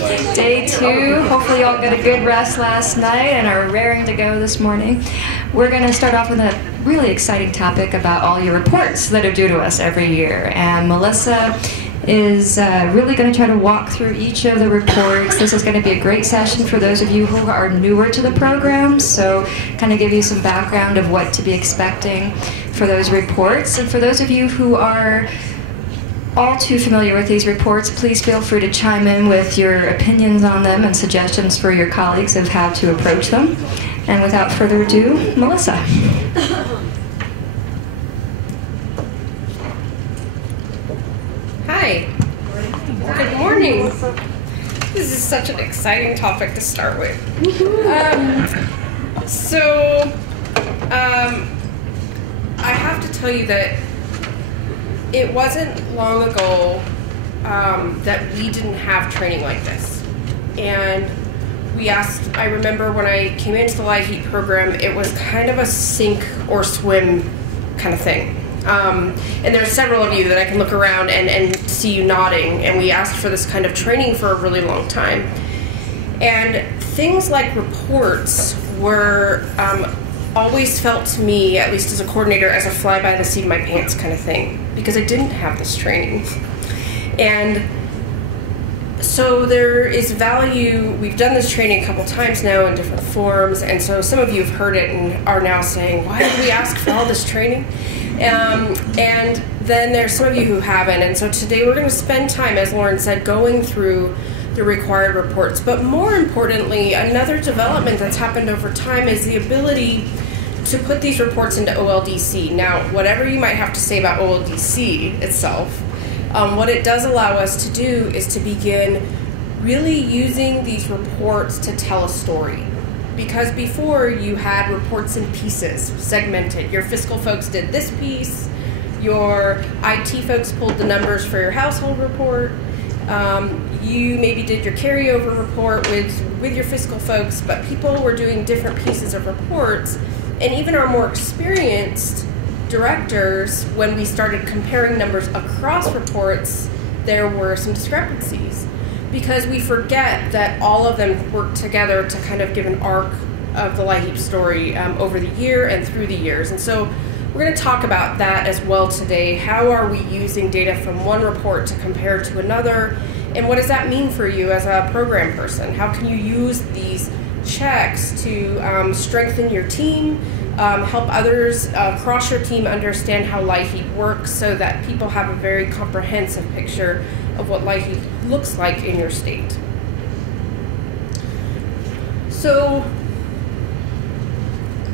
Day 2. Hopefully you all got a good rest last night and are raring to go this morning. We're going to start off with a really exciting topic about all your reports that are due to us every year. And Melissa is really going to try to walk through each of the reports. This is going to be a great session for those of you who are newer to the program, so kind of give you some background of what to be expecting for those reports. And for those of you who are all too familiar with these reports, please feel free to chime in with your opinions on them and suggestions for your colleagues of how to approach them. And without further ado, Melissa. Hi. Good morning. This is such an exciting topic to start with. I have to tell you that it wasn't long ago that we didn't have training like this. And we asked, I remember when I came into the LIHEAP program, it was kind of a sink or swim kind of thing. And there's several of you that I can look around and see you nodding, and we asked for this kind of training for a really long time. And things like reports were always felt to me, at least as a coordinator, as a fly by the seat of my pants kind of thing, because I didn't have this training. And so there is value. We've done this training a couple times now in different forms, and so some of you have heard it and are now saying, why did we ask for all this training? And then there's some of you who haven't, and so today we're going to spend time, as Lauren said, going through the required reports. But more importantly, another development that's happened over time is the ability to put these reports into OLDC. Now, whatever you might have to say about OLDC itself, what it does allow us to do is to begin really using these reports to tell a story. Because before you had reports in pieces, segmented. Your fiscal folks did this piece, your IT folks pulled the numbers for your household report, you maybe did your carryover report with your fiscal folks, but people were doing different pieces of reports. And even our more experienced directors, when we started comparing numbers across reports, there were some discrepancies, because we forget that all of them work together to kind of give an arc of the LIHEAP story over the year and through the years. And so we're going to talk about that as well today. How are we using data from one report to compare to another? And what does that mean for you as a program person? How can you use these checks to strengthen your team, help others across your team understand how LIHEAP works, so that people have a very comprehensive picture of what LIHEAP looks like in your state. So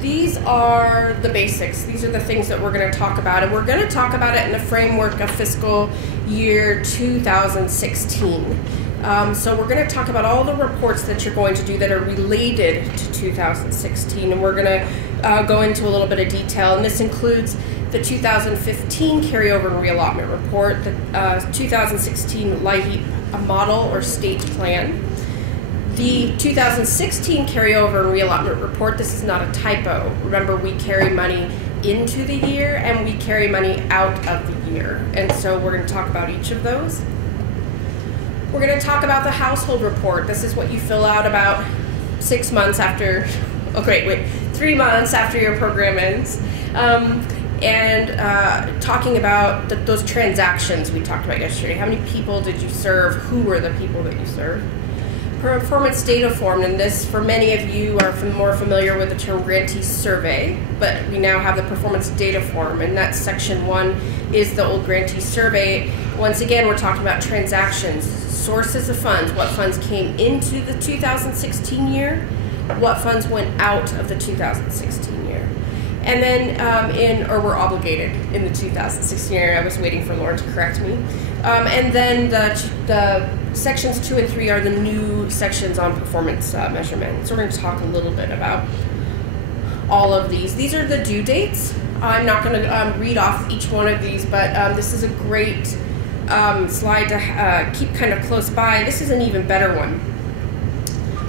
these are the basics. These are the things that we're going to talk about, and we're going to talk about it in the framework of fiscal year 2016. So we're going to talk about all the reports that you're going to do that are related to 2016, and we're going to go into a little bit of detail, and this includes the 2015 carryover and reallotment report, the 2016 LIHEAP model or state plan, the 2016 carryover and reallotment report. This is not a typo. Remember, we carry money into the year and we carry money out of the year, and so we're going to talk about each of those. We're going to talk about the household report. This is what you fill out about 6 months after, 3 months after your program ends. Talking about those transactions we talked about yesterday. How many people did you serve? Who were the people that you served? Performance data form, and this, for many of you, are more familiar with the term grantee survey, but we now have the performance data form, and that's section 1 is the old grantee survey. Once again, we're talking about transactions, sources of funds, what funds came into the 2016 year, what funds went out of the 2016 year. And then, or were obligated in the 2016 year. I was waiting for Lauren to correct me. And then the sections 2 and 3 are the new sections on performance measurement. So we're going to talk a little bit about all of these. These are the due dates. I'm not going to read off each one of these, but this is a great slide to keep kind of close by. This is an even better one.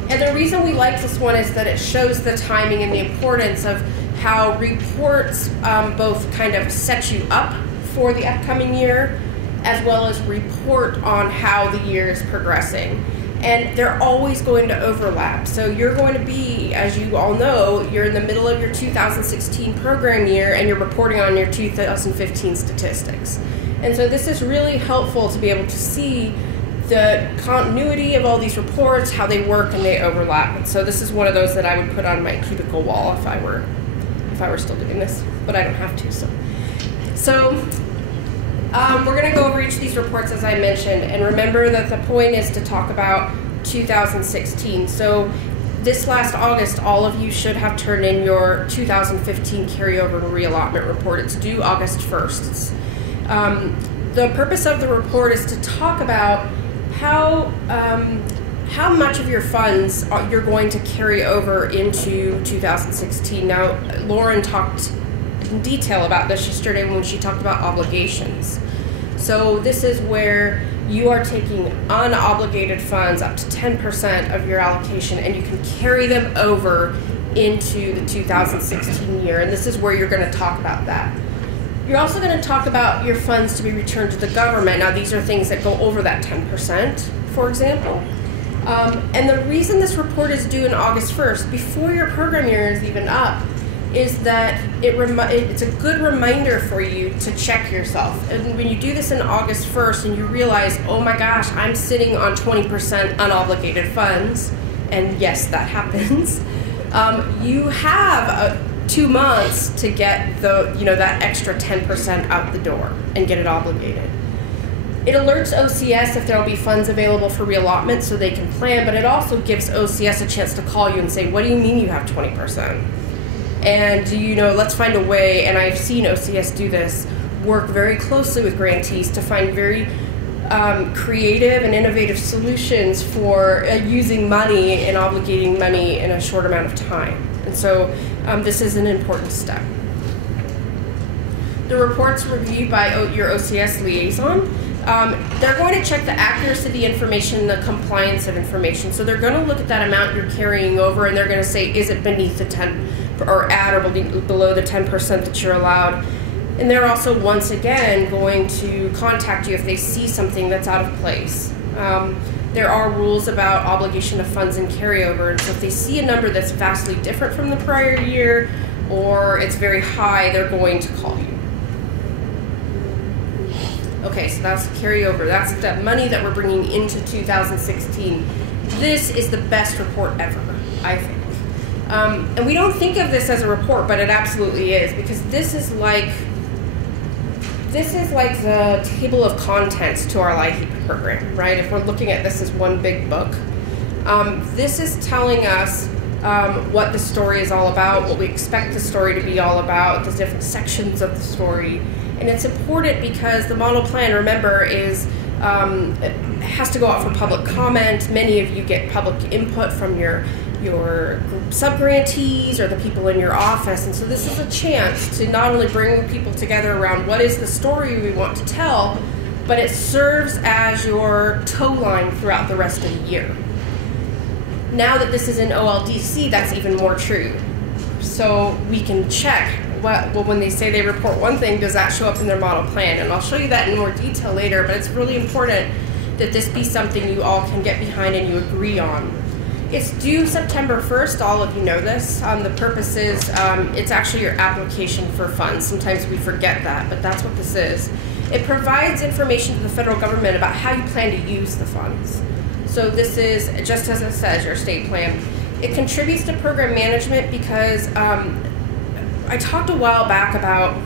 And the reason we like this one is that it shows the timing and the importance of how reports both kind of set you up for the upcoming year, as well as report on how the year is progressing. And they're always going to overlap. So you're going to be, as you all know, you're in the middle of your 2016 program year and you're reporting on your 2015 statistics. And so this is really helpful to be able to see the continuity of all these reports, how they work and they overlap. And so this is one of those that I would put on my cubicle wall if I were still doing this, but I don't have to. So we're going to go over each of these reports as I mentioned, and remember that the point is to talk about 2016. So this last August, all of you should have turned in your 2015 carryover and reallotment report. It's due August 1st. The purpose of the report is to talk about how much of your funds you're going to carry over into 2016. Now, Lauren talked in detail about this yesterday when she talked about obligations. So this is where you are taking unobligated funds up to 10% of your allocation and you can carry them over into the 2016 year, and this is where you're going to talk about that. You're also going to talk about your funds to be returned to the government. Now these are things that go over that 10%, for example. And the reason this report is due on August 1st, before your program year is even up, is that it's a good reminder for you to check yourself. And when you do this in August 1st and you realize, oh my gosh, I'm sitting on 20% unobligated funds, and yes, that happens, you have 2 months to get that extra 10% out the door and get it obligated. It alerts OCS if there will be funds available for reallotment so they can plan, but it also gives OCS a chance to call you and say, what do you mean you have 20%? And let's find a way, and I've seen OCS do this, work very closely with grantees to find very creative and innovative solutions for using money and obligating money in a short amount of time. And so this is an important step. The report's reviewed by your OCS liaison. They're going to check the accuracy of the information, the compliance of information. So they're going to look at that amount you're carrying over, and they're going to say, is it beneath the 10 or at or below the 10% that you're allowed? And they're also, once again, going to contact you if they see something that's out of place. There are rules about obligation of funds and carryover, and so if they see a number that's vastly different from the prior year or it's very high, they're going to call you. Okay, so that's carryover. That's the money that we're bringing into 2016. This is the best report ever, I think. And we don't think of this as a report, but it absolutely is, because this is like the table of contents to our LIHEAP program, right? If we're looking at this as one big book, this is telling us what the story is all about, what we expect the story to be all about, the different sections of the story. And it's important because the model plan, remember, it has to go out for public comment. Many of you get public input from your sub-grantees or the people in your office, and so this is a chance to not only bring people together around what is the story we want to tell, but it serves as your tow line throughout the rest of the year. Now that this is in OLDC, that's even more true. So we can check, when they say they report one thing, does that show up in their model plan? And I'll show you that in more detail later, but it's really important that this be something you all can get behind and you agree on. It's due September 1st, all of you know this. The purpose is, it's actually your application for funds. Sometimes we forget that, but that's what this is. It provides information to the federal government about how you plan to use the funds. So this is, just as it says, your state plan. It contributes to program management because I talked a while back about,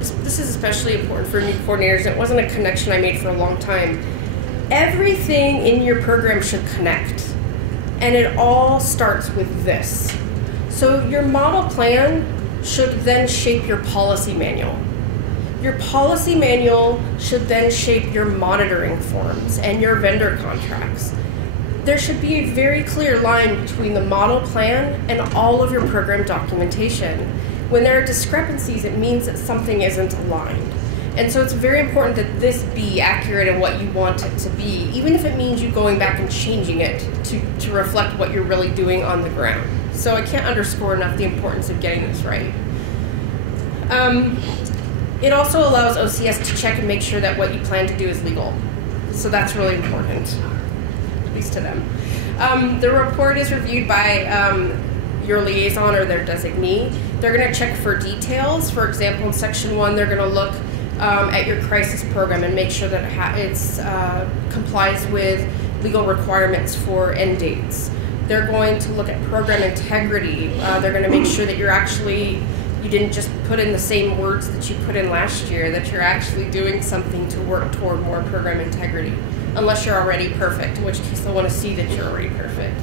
this is especially important for new coordinators, it wasn't a connection I made for a long time. Everything in your program should connect. And it all starts with this. So your model plan should then shape your policy manual. Your policy manual should then shape your monitoring forms and your vendor contracts. There should be a very clear line between the model plan and all of your program documentation. When there are discrepancies, it means that something isn't aligned. And so it's very important that this be accurate in what you want it to be, even if it means you going back and changing it to reflect what you're really doing on the ground. So I can't underscore enough the importance of getting this right. It also allows OCS to check and make sure that what you plan to do is legal. So that's really important, at least to them. The report is reviewed by your liaison or their designee. They're going to check for details. For example, in Section 1, they're going to look at your crisis program and make sure that it complies with legal requirements for end dates. They're going to look at program integrity. They're going to make sure that you didn't just put in the same words that you put in last year, that you're actually doing something to work toward more program integrity, unless you're already perfect, in which case they'll want to see that you're already perfect.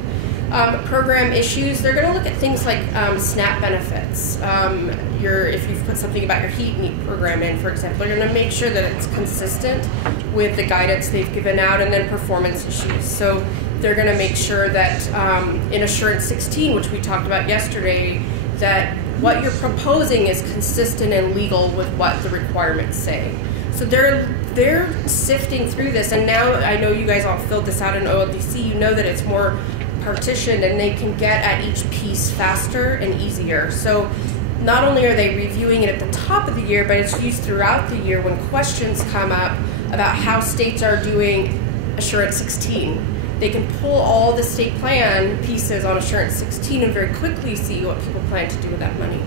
Program issues, they're going to look at things like SNAP benefits. If you've put something about your heat and eat program in, for example, they're going to make sure that it's consistent with the guidance they've given out, and then performance issues. So they're going to make sure that in Assurance 16, which we talked about yesterday, that what you're proposing is consistent and legal with what the requirements say. So they're sifting through this, and now I know you guys all filled this out in OLDC. You know that it's more partitioned, and they can get at each piece faster and easier. So not only are they reviewing it at the top of the year, but it's used throughout the year when questions come up about how states are doing Assurance 16. They can pull all the state plan pieces on Assurance 16 and very quickly see what people plan to do with that money.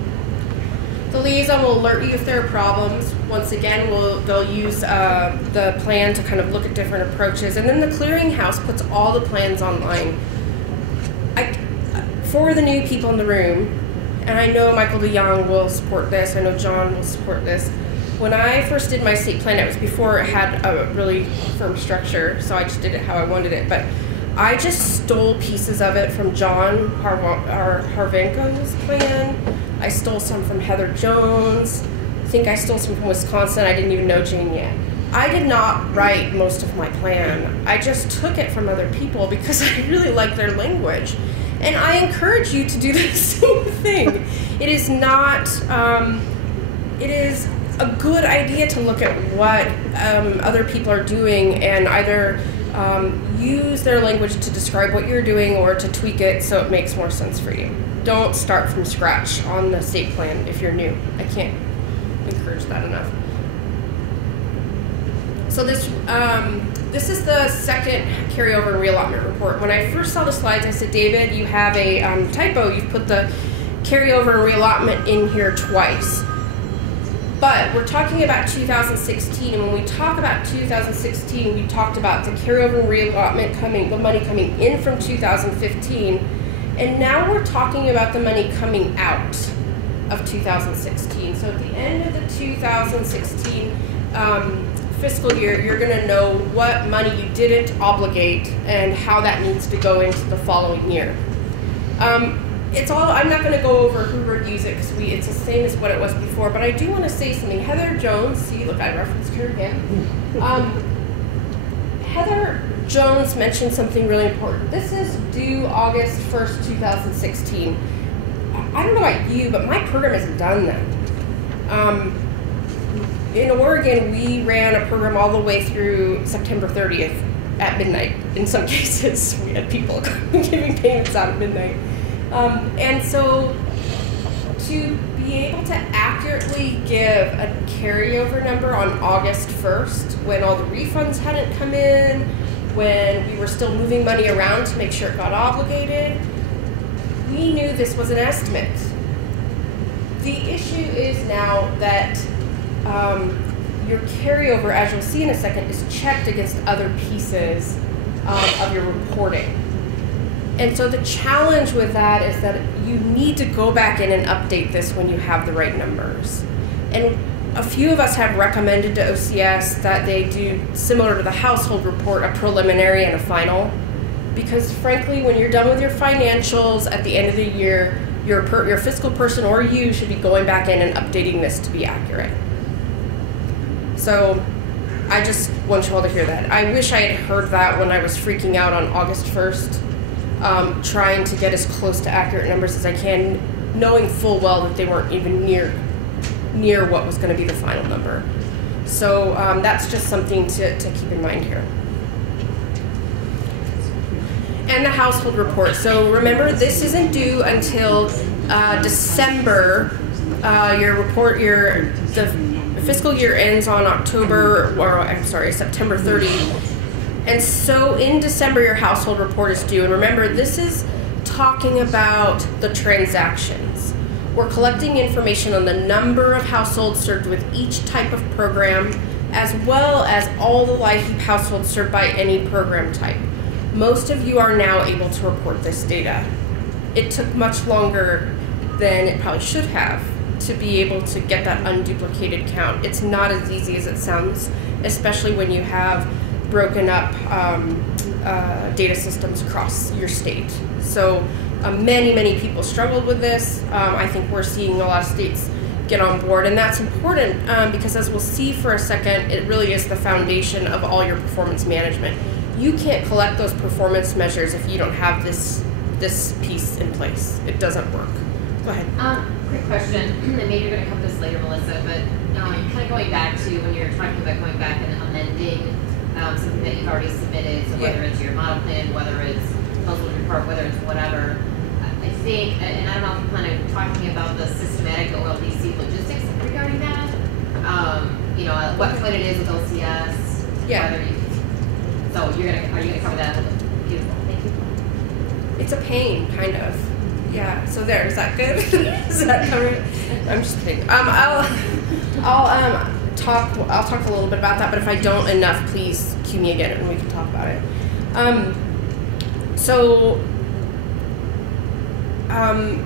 The liaison will alert you if there are problems. Once again, they'll use the plan to kind of look at different approaches. And then the clearinghouse puts all the plans online. For the new people in the room, and I know Michael DeYoung will support this, I know John will support this. When I first did my state plan, it was before it had a really firm structure, so I just did it how I wanted it. But I just stole pieces of it from John Harvenko's plan. I stole some from Heather Jones. I think I stole some from Wisconsin. I didn't even know Jane yet. I did not write most of my plan. I just took it from other people because I really like their language. And I encourage you to do the same thing. It is not, it is a good idea to look at what other people are doing and either use their language to describe what you're doing or to tweak it so it makes more sense for you. Don't start from scratch on the state plan if you're new. I can't encourage that enough. So this is the second carryover and reallotment report. When I first saw the slides, I said, David, you have a typo. You've put the carryover and reallotment in here twice. But we're talking about 2016, and when we talk about 2016, we talked about the carryover and reallotment the money coming in from 2015, and now we're talking about the money coming out of 2016. So at the end of the 2016 fiscal year, you're going to know what money you didn't obligate and how that needs to go into the following year. I'm not going to go over who reviews it because it's the same as what it was before, but I do want to say something. Heather Jones, see, look, I referenced her again. Heather Jones mentioned something really important. This is due August 1st, 2016. I don't know about you, but my program isn't done then. In Oregon, we ran a program all the way through September 30th at midnight. In some cases, we had people giving payments out at midnight. And so to be able to accurately give a carryover number on August 1st, when all the refunds hadn't come in, when we were still moving money around to make sure it got obligated, we knew this was an estimate. The issue is now that your carryover, as you'll see in a second, is checked against other pieces of your reporting. And so the challenge with that is that you need to go back in and update this when you have the right numbers. And a few of us have recommended to OCS that they do, similar to the household report, a preliminary and a final. Because frankly, when you're done with your financials at the end of the year, your fiscal person or you should be going back in and updating this to be accurate. So I just want you all to hear that. I wish I had heard that when I was freaking out on August 1st, trying to get as close to accurate numbers as I can, knowing full well that they weren't even near what was going to be the final number. So that's just something to keep in mind here. And the household report. So remember, this isn't due until December. The fiscal year ends on September 30. And so in December, your household report is due. And remember, this is talking about the transactions. We're collecting information on the number of households served with each type of program, as well as all the LIHEAP households served by any program type. Most of you are now able to report this data. It took much longer than it probably should have to be able to get that unduplicated count. It's not as easy as it sounds, especially when you have broken up data systems across your state. So many people struggled with this. I think we're seeing a lot of states get on board, and that's important because, as we'll see for a second, it really is the foundation of all your performance management. You can't collect those performance measures if you don't have this piece in place. It doesn't work. Go ahead. Quick question, and maybe you're going to cover this later, Melissa, but kind of going back to when you're talking about going back and amending something that you've already submitted, so whether it's your model plan, whether it's household report, whether it's whatever, I think, and I don't know if you're kind of talking about the systematic OLDC logistics regarding that, at what point it is with OCS, yeah. So are you gonna cover that? Beautiful, thank you. It's a pain, kind of. Yeah. So there. Is that good? Does that cover it? I'm just kidding. I'll talk a little bit about that. But if I don't enough, please cue me again, and we can talk about it.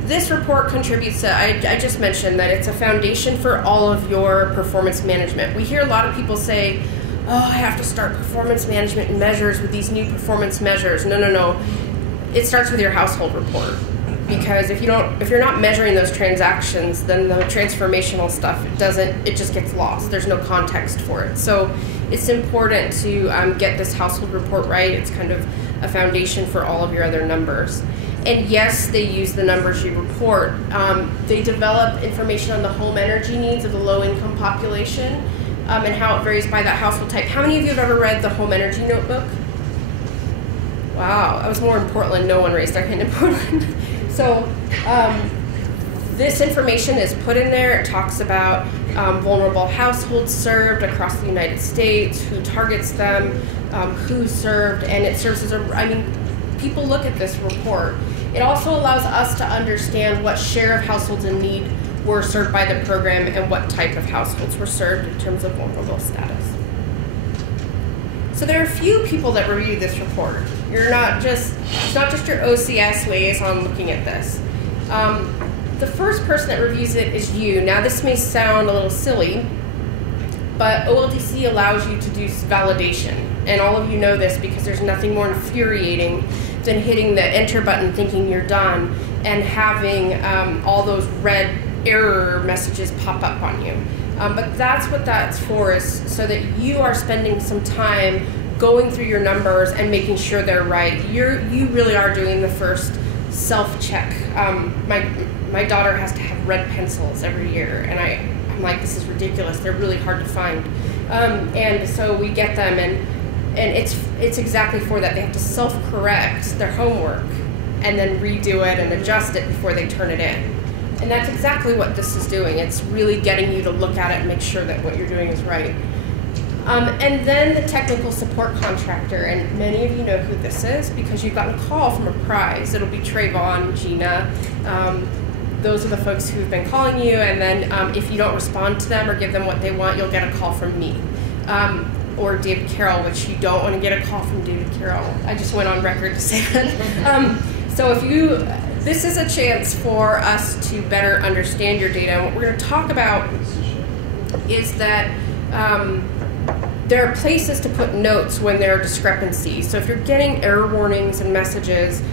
This report contributes to, I just mentioned that it's a foundation for all of your performance management. We hear a lot of people say, oh, I have to start performance management measures with these new performance measures. No. It starts with your household report. Because if you're not measuring those transactions, then the transformational stuff, it just gets lost. There's no context for it. So it's important to get this household report right. It's kind of a foundation for all of your other numbers. And yes, they use the numbers you report. They develop information on the home energy needs of the low-income population and how it varies by that household type. How many of you have ever read the Home Energy Notebook? Wow, I was more in Portland. No one raised their hand in Portland. So this information is put in there. It talks about vulnerable households served across the United States, who targets them, who's served, and it serves as people look at this report. It also allows us to understand what share of households in need were served by the program and what type of households were served in terms of vulnerable status. So there are a few people that review this report. It's not just your OCS liaison looking at this. The first person that reviews it is you. Now this may sound a little silly, but OLDC allows you to do validation. And all of you know this because there's nothing more infuriating than hitting the enter button thinking you're done and having all those red error messages pop up on you. But that's what that's for, is so that you are spending some time going through your numbers and making sure they're right. You really are doing the first self-check. My daughter has to have red pencils every year, and I'm like, this is ridiculous. They're really hard to find. And so we get them, and it's exactly for that. They have to self-correct their homework and then redo it and adjust it before they turn it in. And that's exactly what this is doing. It's really getting you to look at it and make sure that what you're doing is right. And then the technical support contractor, and many of you know who this is because you've gotten a call from a prize. It'll be Trayvon, Gina. Those are the folks who've been calling you, and then if you don't respond to them or give them what they want, you'll get a call from me. Or David Carroll, which you don't want to get a call from David Carroll. I just went on record to say that. So this is a chance for us to better understand your data. And what we're going to talk about is that there are places to put notes when there are discrepancies. So if you're getting error warnings and messages,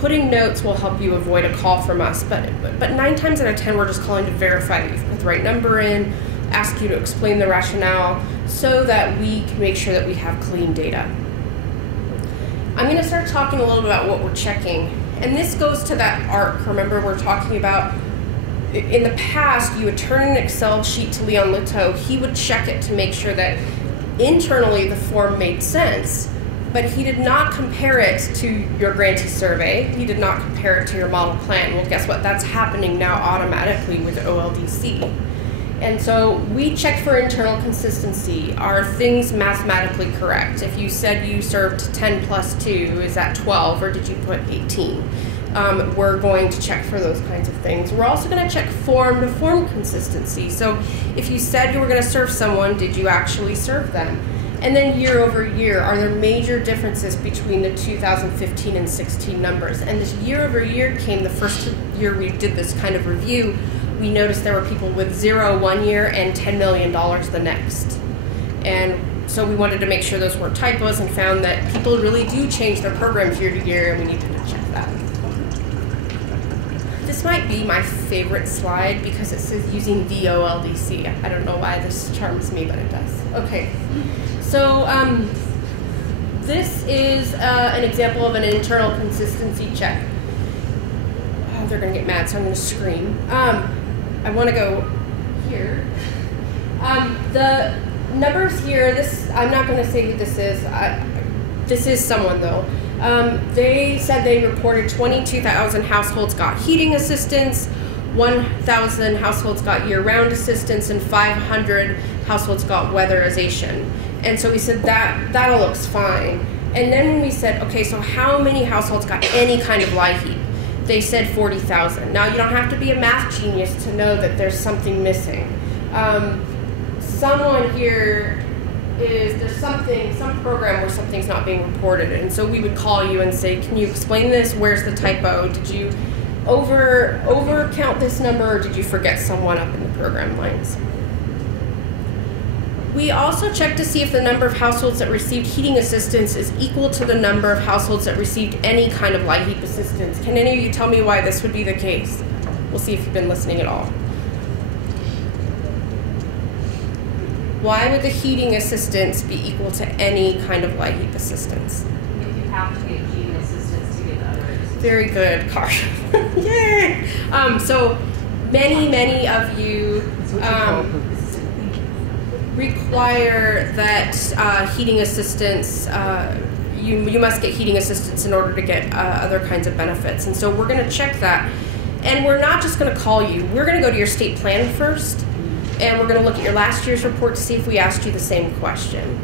putting notes will help you avoid a call from us. But 9 times out of 10, we're just calling to verify that you've put the right number in, ask you to explain the rationale so that we can make sure that we have clean data. I'm going to start talking a little bit about what we're checking. And this goes to that ARC. Remember, we're talking about, in the past, you would turn an Excel sheet to Leon Lito. He would check it to make sure that internally the form made sense, but he did not compare it to your grantee survey. He did not compare it to your model plan. Well, guess what? That's happening now automatically with OLDC. And so we check for internal consistency. Are things mathematically correct? If you said you served 10 plus 2, is that 12 or did you put 18? We're going to check for those kinds of things. We're also going to check form to form consistency. So if you said you were going to serve someone, did you actually serve them? And then year over year, are there major differences between the 2015 and 16 numbers? And this year over year came the first year we did this kind of review. We noticed there were people with 0 one year and $10 million the next. And so we wanted to make sure those weren't typos and found that people really do change their programs year to year, and we needed to check that. This might be my favorite slide because it says using VOLDC. I don't know why this charms me, but it does. Okay, so this is an example of an internal consistency check. Oh, they're gonna get mad, so I'm gonna scream. I wanna go here. The numbers here, I'm not gonna say who this is. This is someone though. They said they reported 22,000 households got heating assistance, 1,000 households got year-round assistance, and 500 households got weatherization. And so we said that all looks fine. And then when we said, okay, so how many households got any kind of LIHEAP? They said 40,000. Now you don't have to be a math genius to know that there's something missing. Someone here there's some program where something's not being reported, and so we would call you and say, can you explain this? Where's the typo? Did you over count this number, or did you forget someone up in the program lines? We also checked to see if the number of households that received heating assistance is equal to the number of households that received any kind of LIHEAP assistance. Can any of you tell me why this would be the case? We'll see if you've been listening at all. Why would the heating assistance be equal to any kind of LIHEAP assistance? If you have to get heating assistance to get the other assistance. Very good, Kash. Yay! So many of you require that heating assistance. You must get heating assistance in order to get other kinds of benefits, and so we're going to check that. And we're not just going to call you. We're going to go to your state plan first. And we're going to look at your last year's report to see if we asked you the same question.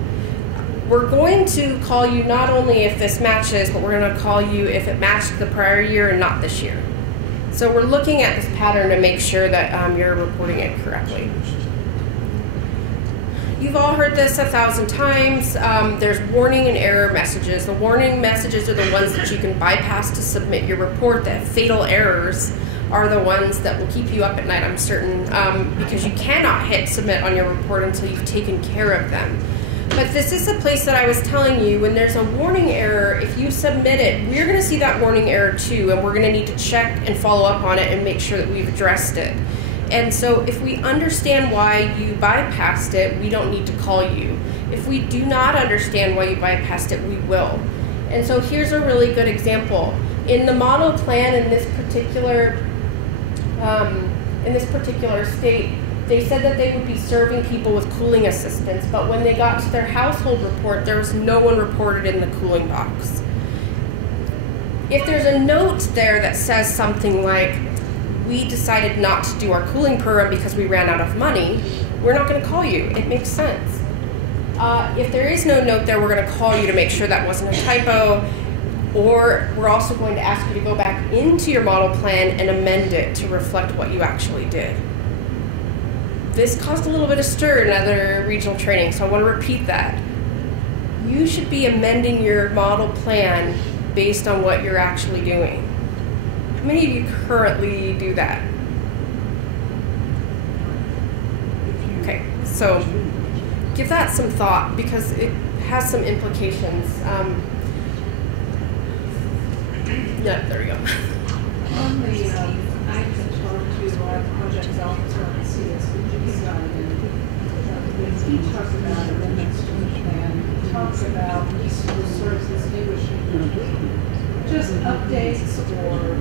We're going to call you not only if this matches, but we're going to call you if it matched the prior year and not this year. So we're looking at this pattern to make sure that you're reporting it correctly. You've all heard this 1,000 times. There's warning and error messages. The warning messages are the ones that you can bypass to submit your report. The fatal errors are the ones that will keep you up at night, I'm certain, because you cannot hit submit on your report until you've taken care of them. But this is the place that I was telling you, when there's a warning error, if you submit it, we're going to see that warning error too, and we're going to need to check and follow up on it and make sure that we've addressed it. And so if we understand why you bypassed it, we don't need to call you. If we do not understand why you bypassed it, we will. And so here's a really good example. In the model plan in this particular state, they said that they would be serving people with cooling assistance, but when they got to their household report, there was no one reported in the cooling box. If there's a note there that says something like, we decided not to do our cooling program because we ran out of money, we're not going to call you. It makes sense. If there is no note there, we're going to call you to make sure that wasn't a typo, or we're also going to ask you to go back into your model plan and amend it to reflect what you actually did. This caused a little bit of stir in other regional training, so I want to repeat that. You should be amending your model plan based on what you're actually doing. How many of you currently do that? Okay, so give that some thought because it has some implications. Yeah, there we go. On the, I just talked to our project officer on CSVG side, and when he talks about amendments to the plan, he talks about useful source distinguishing just updates or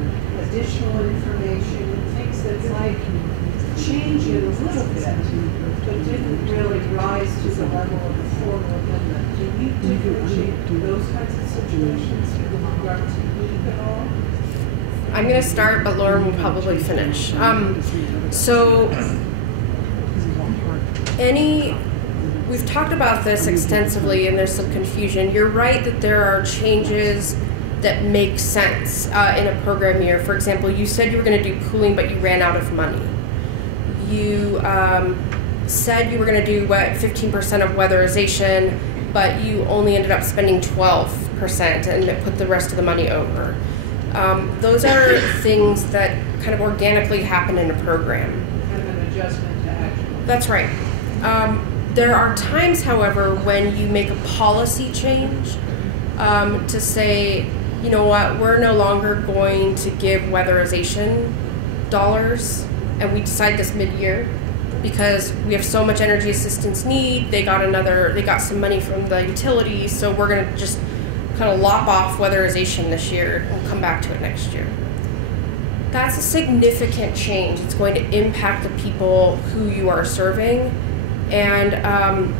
additional information, things that might change it a little bit, but didn't really rise to the level of a formal amendment. Do you differentiate those kinds of situations with regard to need at all? I'm going to start, but Lauren will probably finish. So We've talked about this extensively and there's some confusion. You're right that there are changes that make sense in a program year. For example, you said you were going to do cooling, but you ran out of money. You said you were going to do 15% of weatherization, but you only ended up spending 12% and it put the rest of the money over. Those are things that kind of organically happen in a program. Kind of an adjustment to actual. That's right. There are times, however, when you make a policy change to say, you know what, we're no longer going to give weatherization dollars, and we decide this mid-year because we have so much energy assistance need. They got some money from the utilities, so we're going to just kind of lop off weatherization this year and come back to it next year. That's a significant change. It's going to impact the people who you are serving, and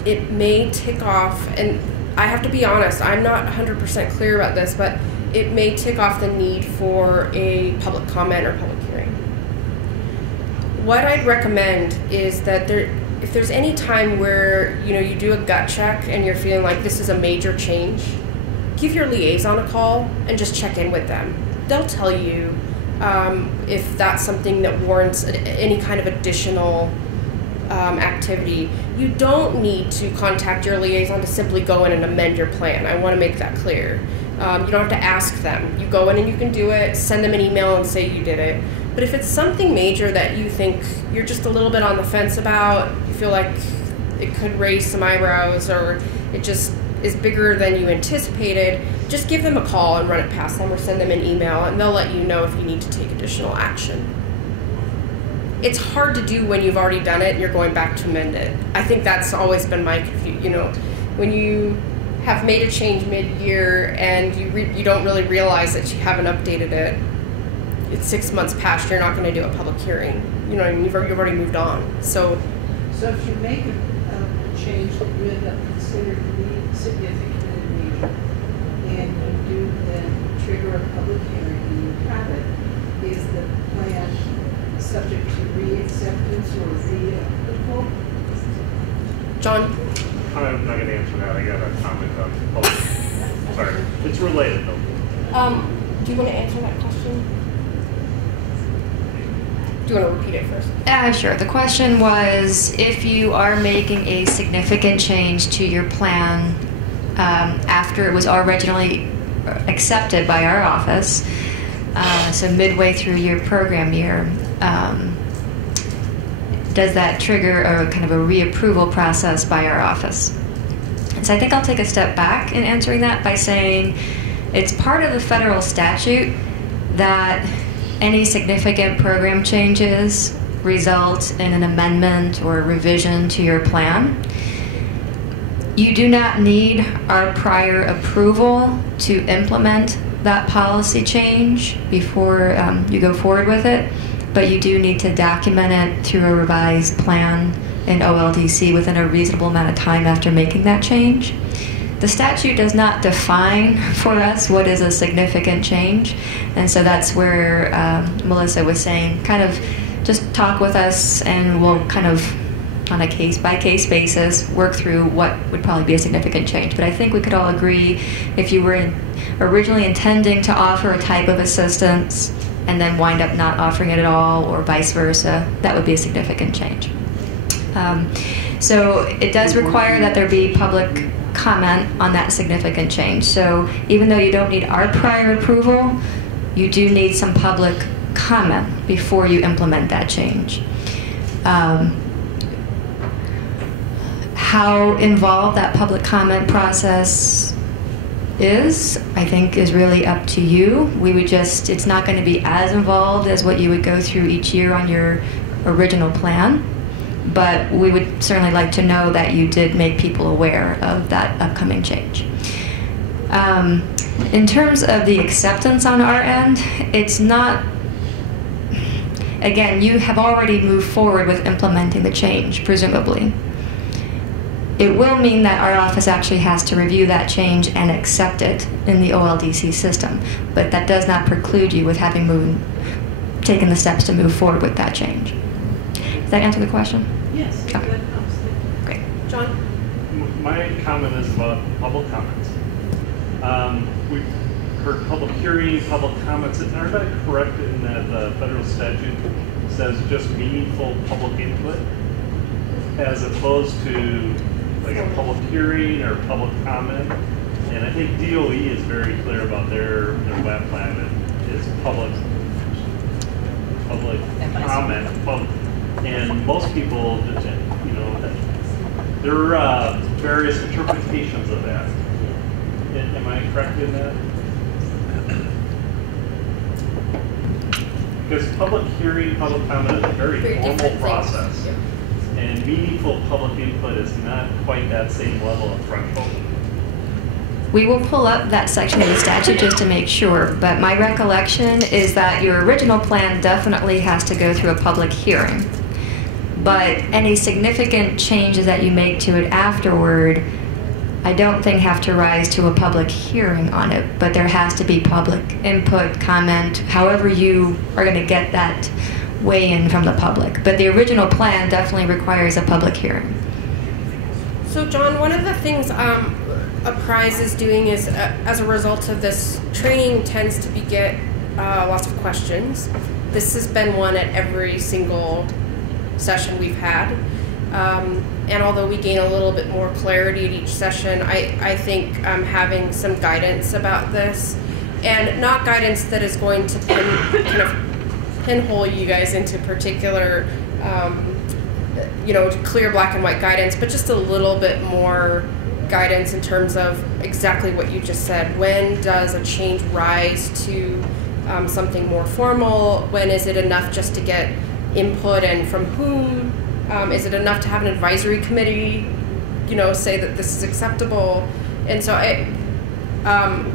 it may tick off, and I have to be honest, I'm not 100% clear about this, but it may tick off the need for a public comment or public hearing. What I'd recommend is that if there's any time where you do a gut check and you're feeling like this is a major change, give your liaison a call and just check in with them. They'll tell you if that's something that warrants any kind of additional activity. You don't need to contact your liaison to simply go in and amend your plan. I want to make that clear. You don't have to ask them. You go in and you can do it, send them an email and say you did it. But if it's something major that you think you're just a little bit on the fence about, you feel like it could raise some eyebrows or it just is bigger than you anticipated, just give them a call and run it past them or send them an email and they'll let you know if you need to take additional action. It's hard to do when you've already done it and you're going back to amend it. I think that's always been my confusion. When you have made a change mid-year and you don't really realize that you haven't updated it, it's 6 months past, you're not going to do a public hearing. You've already moved on. So if you make a change that you end up considering to be significant and major, and you do then trigger a public hearing and you have it, is the plan subject to re-acceptance or re-approval? John? I'm not going to answer that. I got a comment on public. Sorry. It's related though. Do you want to answer that question? Do you want to repeat it first? Sure. The question was, if you are making a significant change to your plan after it was originally accepted by our office, so midway through your program year, does that trigger a kind of a reapproval process by our office? And so I think I'll take a step back in answering that by saying it's part of the federal statute that any significant program changes result in an amendment or revision to your plan. You do not need our prior approval to implement that policy change before you go forward with it, but you do need to document it through a revised plan in OLDC within a reasonable amount of time after making that change. The statute does not define for us what is a significant change, and so that's where Melissa was saying, kind of just talk with us and we'll kind of, on a case-by-case basis, work through what would probably be a significant change. But I think we could all agree, if you were originally intending to offer a type of assistance and then wind up not offering it at all, or vice versa, that would be a significant change. So it does require that there be public comment on that significant change. So even though you don't need our prior approval, you do need some public comment before you implement that change. How involved that public comment process is, I think, is really up to you. It's not going to be as involved as what you would go through each year on your original plan, but we would certainly like to know that you did make people aware of that upcoming change. In terms of the acceptance on our end, it's not, again, you have already moved forward with implementing the change, presumably. It will mean that our office actually has to review that change and accept it in the OLDC system, but that does not preclude you with having taken the steps to move forward with that change. Does that answer the question? Yes, Okay. that helps. my comment is about public comments. We've heard public hearing, public comments. Are they correct in that the federal statute says just meaningful public input as opposed to like a public hearing or public comment? And I think DOE is very clear about their web plan is public comment, and most people, you know, there are various interpretations of that. Am I correct in that? Because public hearing, public comment is a very formal process, and meaningful public input is not quite that same level of threshold. We will pull up that section of the statute just to make sure, but my recollection is that your original plan definitely has to go through a public hearing. But any significant changes that you make to it afterward, I don't think have to rise to a public hearing on it, but there has to be public input, comment, however you are going to get that weigh-in from the public. But the original plan definitely requires a public hearing. So John, one of the things Apprise is doing is, as a result of this training, tends to get lots of questions. This has been one at every single session we've had. And although we gain a little bit more clarity at each session, I think having some guidance about this, and not guidance that is going to kind of pinhole you guys into particular, you know, clear black and white guidance, but just a little bit more guidance in terms of exactly what you just said. When does a change rise to something more formal? When is it enough just to get input, and from whom? Is it enough to have an advisory committee, you know, say that this is acceptable? And so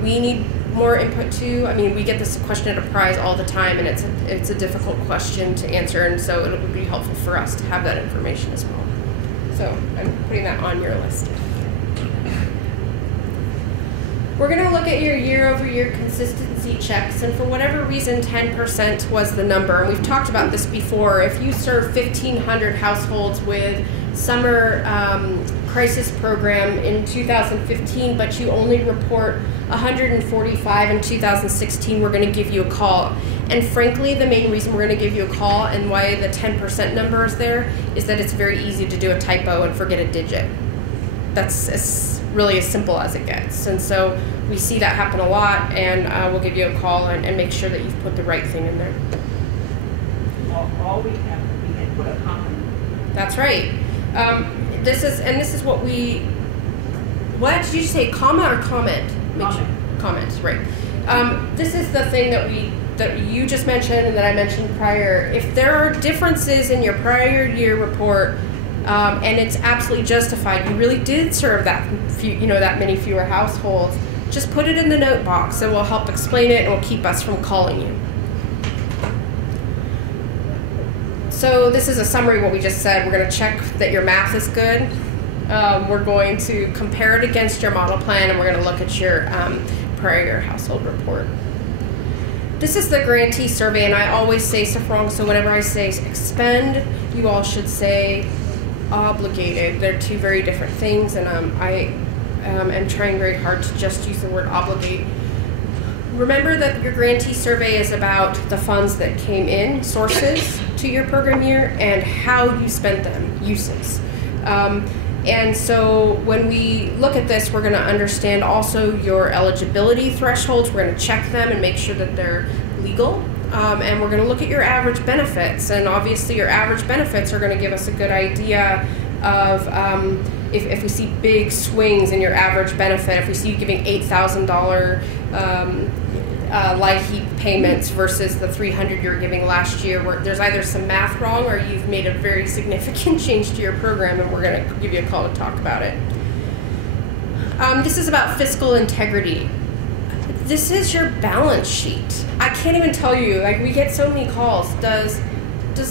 we need more input too. I mean, we get this question at Apprise all the time, and it's a difficult question to answer, and so it would be helpful for us to have that information as well. So I'm putting that on your list. We're going to look at your year-over-year consistency checks, and for whatever reason, 10% was the number. And we've talked about this before. If you serve 1,500 households with summer crisis program in 2015, but you only report 145 in 2016, we're going to give you a call. And frankly, the main reason we're going to give you a call and why the 10% number is there is that it's very easy to do a typo and forget a digit. That's really as simple as it gets. And so we see that happen a lot, and we'll give you a call and make sure that you've put the right thing in there. All we have to be input a comment. That's right. This is what we, what did you say, comma or comment? Comment, right. This is the thing that you just mentioned and that I mentioned prior. If there are differences in your prior year report, and it's absolutely justified, you really did serve that many fewer households, just put it in the note box. It will help explain it and will keep us from calling you. So this is a summary of what we just said. We're going to check that your math is good. We're going to compare it against your model plan, and we're going to look at your prior year household report. This is the grantee survey, and I always say stuff wrong, so whenever I say expend, you all should say obligated. They're two very different things, and I am trying very hard to just use the word obligate. Remember that your grantee survey is about the funds that came in, sources to your program year, and how you spent them, uses. And so when we look at this, we're going to understand also your eligibility thresholds. We're going to check them and make sure that they're legal. And we're going to look at your average benefits. And obviously your average benefits are going to give us a good idea of if we see big swings in your average benefit, if we see you giving $8,000 LIHEAP payments versus the $300 you were giving last year, where there's either some math wrong or you've made a very significant change to your program, and we're going to give you a call to talk about it. This is about fiscal integrity. This is your balance sheet. I can't even tell you, like, we get so many calls. Does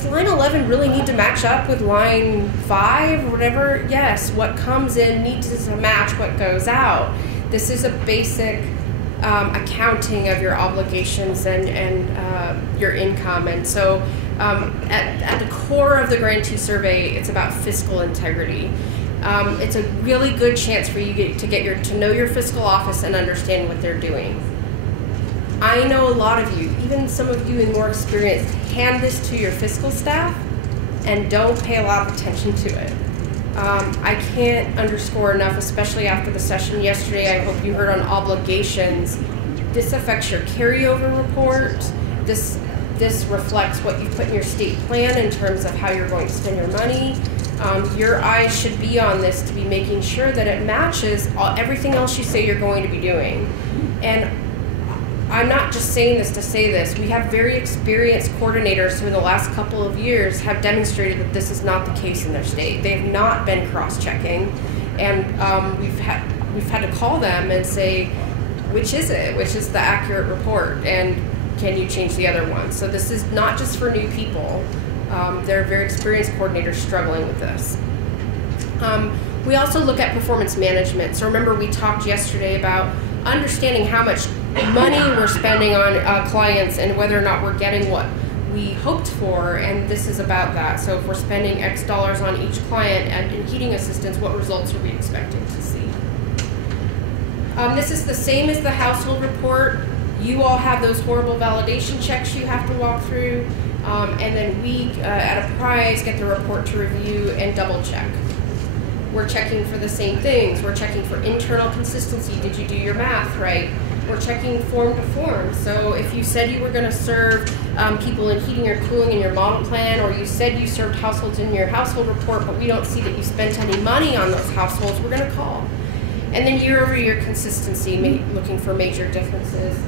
line 11 really need to match up with line 5 or whatever? Yes, what comes in needs to match what goes out. This is a basic accounting of your obligations and your income. And so at the core of the grantee survey, it's about fiscal integrity. It's a really good chance for you to know your fiscal office and understand what they're doing. I know a lot of you, even some of you in more experience, hand this to your fiscal staff and don't pay a lot of attention to it. I can't underscore enough, especially after the session yesterday. I hope you heard on obligations. This affects your carryover report. This reflects what you put in your state plan in terms of how you're going to spend your money. Your eyes should be on this to be making sure that it matches everything else you say you're going to be doing. And I'm not just saying this to say this. We have very experienced coordinators who in the last couple of years have demonstrated that this is not the case in their state. They've not been cross-checking, and we've had to call them and say, which is it? Which is the accurate report? And can you change the other one? So this is not just for new people. There are very experienced coordinators struggling with this. We also look at performance management. So remember we talked yesterday about understanding how much money we're spending on clients and whether or not we're getting what we hoped for, and this is about that. So if we're spending X dollars on each client and in heating assistance, what results are we expecting to see? This is the same as the household report. You all have those horrible validation checks you have to walk through, and then we at Apprise get the report to review and double check. We're checking for the same things. We're checking for internal consistency. Did you do your math right? We're checking form to form. So if you said you were going to serve people in heating or cooling in your model plan, or you said you served households in your household report, but we don't see that you spent any money on those households, we're going to call. And then year over year consistency, looking for major differences.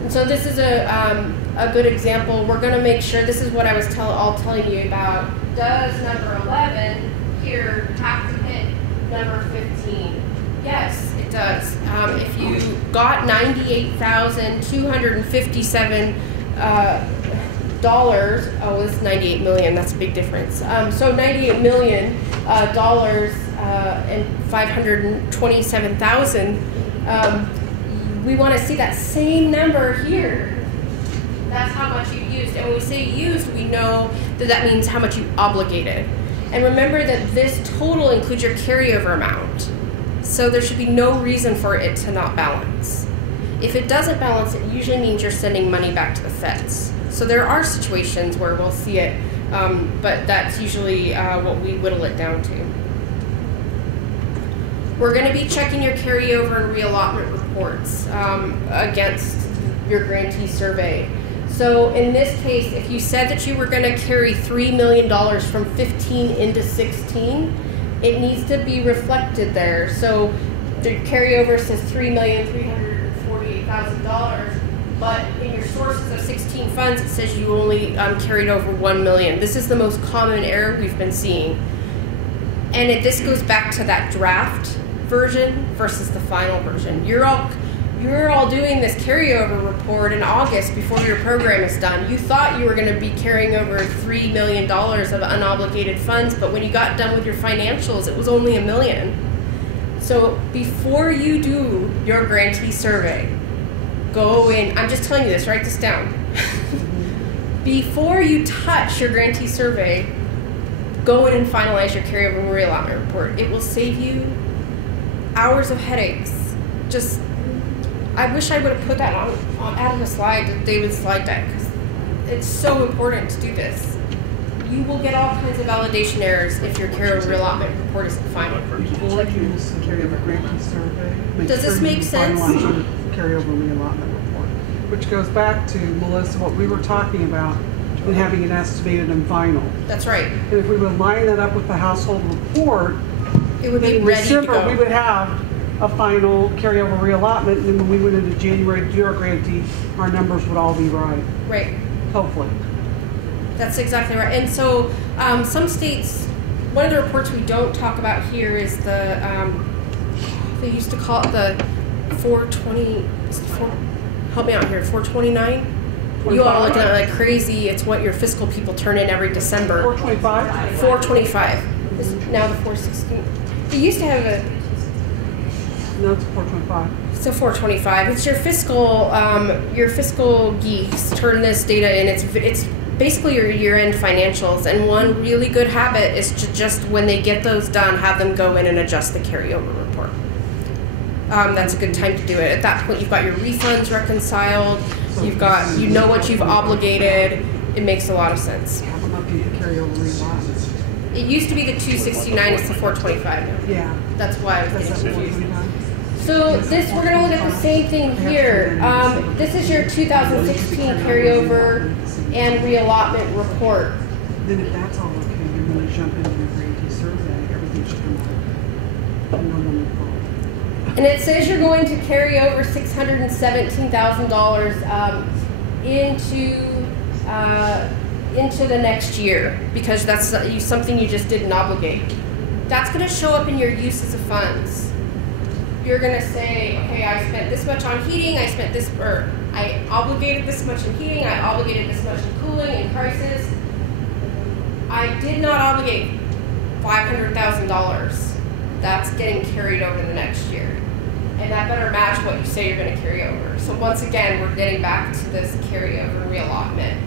And so this is a good example. We're going to make sure, this is what I was telling you about. Does number 11 here have to hit number 15? Yes, it does. If you got $98,257 it's 98 million. That's a big difference. So $98 million and 527,000. We want to see that same number here. That's how much you used. And when we say used, we know that that means how much you obligated. And remember that this total includes your carryover amount. So there should be no reason for it to not balance. If it doesn't balance, it usually means you're sending money back to the feds. So there are situations where we'll see it, but that's usually what we whittle it down to. We're going to be checking your carryover and reallotment reports against your grantee survey. So in this case, if you said that you were going to carry $3 million from 15 into 16, it needs to be reflected there. So the carryover says $3,348,000, but in your sources of 16 funds, it says you only carried over $1 million. This is the most common error we've been seeing. And this goes back to that draft version versus the final version. You're all doing this carryover report in August before your program is done. You thought you were going to be carrying over $3 million of unobligated funds, but when you got done with your financials, it was only $1 million. So before you do your grantee survey, go in. I'm just telling you this, write this down. Before you touch your grantee survey, go in and finalize your carryover and reallotment report. It will save you hours of headaches. Just, I wish I would have put that on added a slide to David's slide deck, because it's so important to do this. You will get all kinds of validation errors if your carryover reallotment report isn't final. Before you carryover grantee survey, Does this make sense? Carryover reallotment report, which goes back to, Melissa, what we were talking about and having it estimated and final. That's right. And if we would line that up with the household report, It would be in ready to December go. we would have a final carryover reallotment, and then when we went into January to do our grantee, our numbers would all be right. Right. Hopefully. That's exactly right. And so some states, one of the reports we don't talk about here is the, they used to call it the 420, help me out here, 429? You all are looking at it like crazy. It's what your fiscal people turn in every December. 425? 425. This is now the 416. They used to have a, No, it's 425. so 425. It's your fiscal geeks turn this data in. It's basically your year-end financials. And one really good habit is to just, when they get those done, have them go in and adjust the carryover report. That's a good time to do it. At that point, you've got your refunds reconciled. You've got, you know what you've obligated. It makes a lot of sense. Have them update the carryover relots. It used to be the 269, it's the 425 now. Yeah. That's why I was That's getting that confused. 425. So this, we're going to look at the same thing here. This is your 2016 carryover and reallotment report. Then if that's all okay, you're going to jump into your grantee survey, everything should come out. And no one will call. And it says you're going to carry over $617,000 into the next year, because that's something you just didn't obligate. That's going to show up in your uses of funds. You're going to say, okay, I spent this much on heating, I spent this, or I obligated this much in heating, I obligated this much in cooling and crisis. I did not obligate $500,000. That's getting carried over the next year. And that better match what you say you're going to carry over. So once again, we're getting back to this carryover reallotment.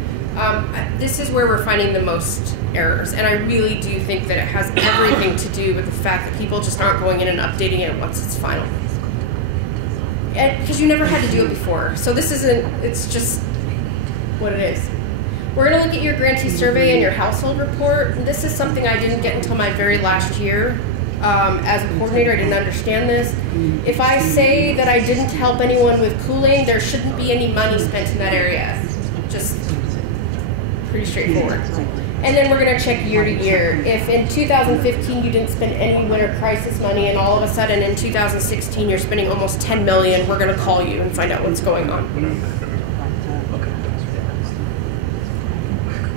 This is where we're finding the most errors, and I really do think that it has everything to do with the fact that people just aren't going in and updating it once it's final. Because you never had to do it before. So this isn't, it's just what it is. We're going to look at your grantee survey and your household report. This is something I didn't get until my very last year. As a coordinator, I didn't understand this. If I say that I didn't help anyone with cooling, there shouldn't be any money spent in that area. Just pretty straightforward. And then we're going to check year to year. If in 2015 you didn't spend any winter crisis money, and all of a sudden in 2016 you're spending almost $10 million, we're going to call you and find out what's going on.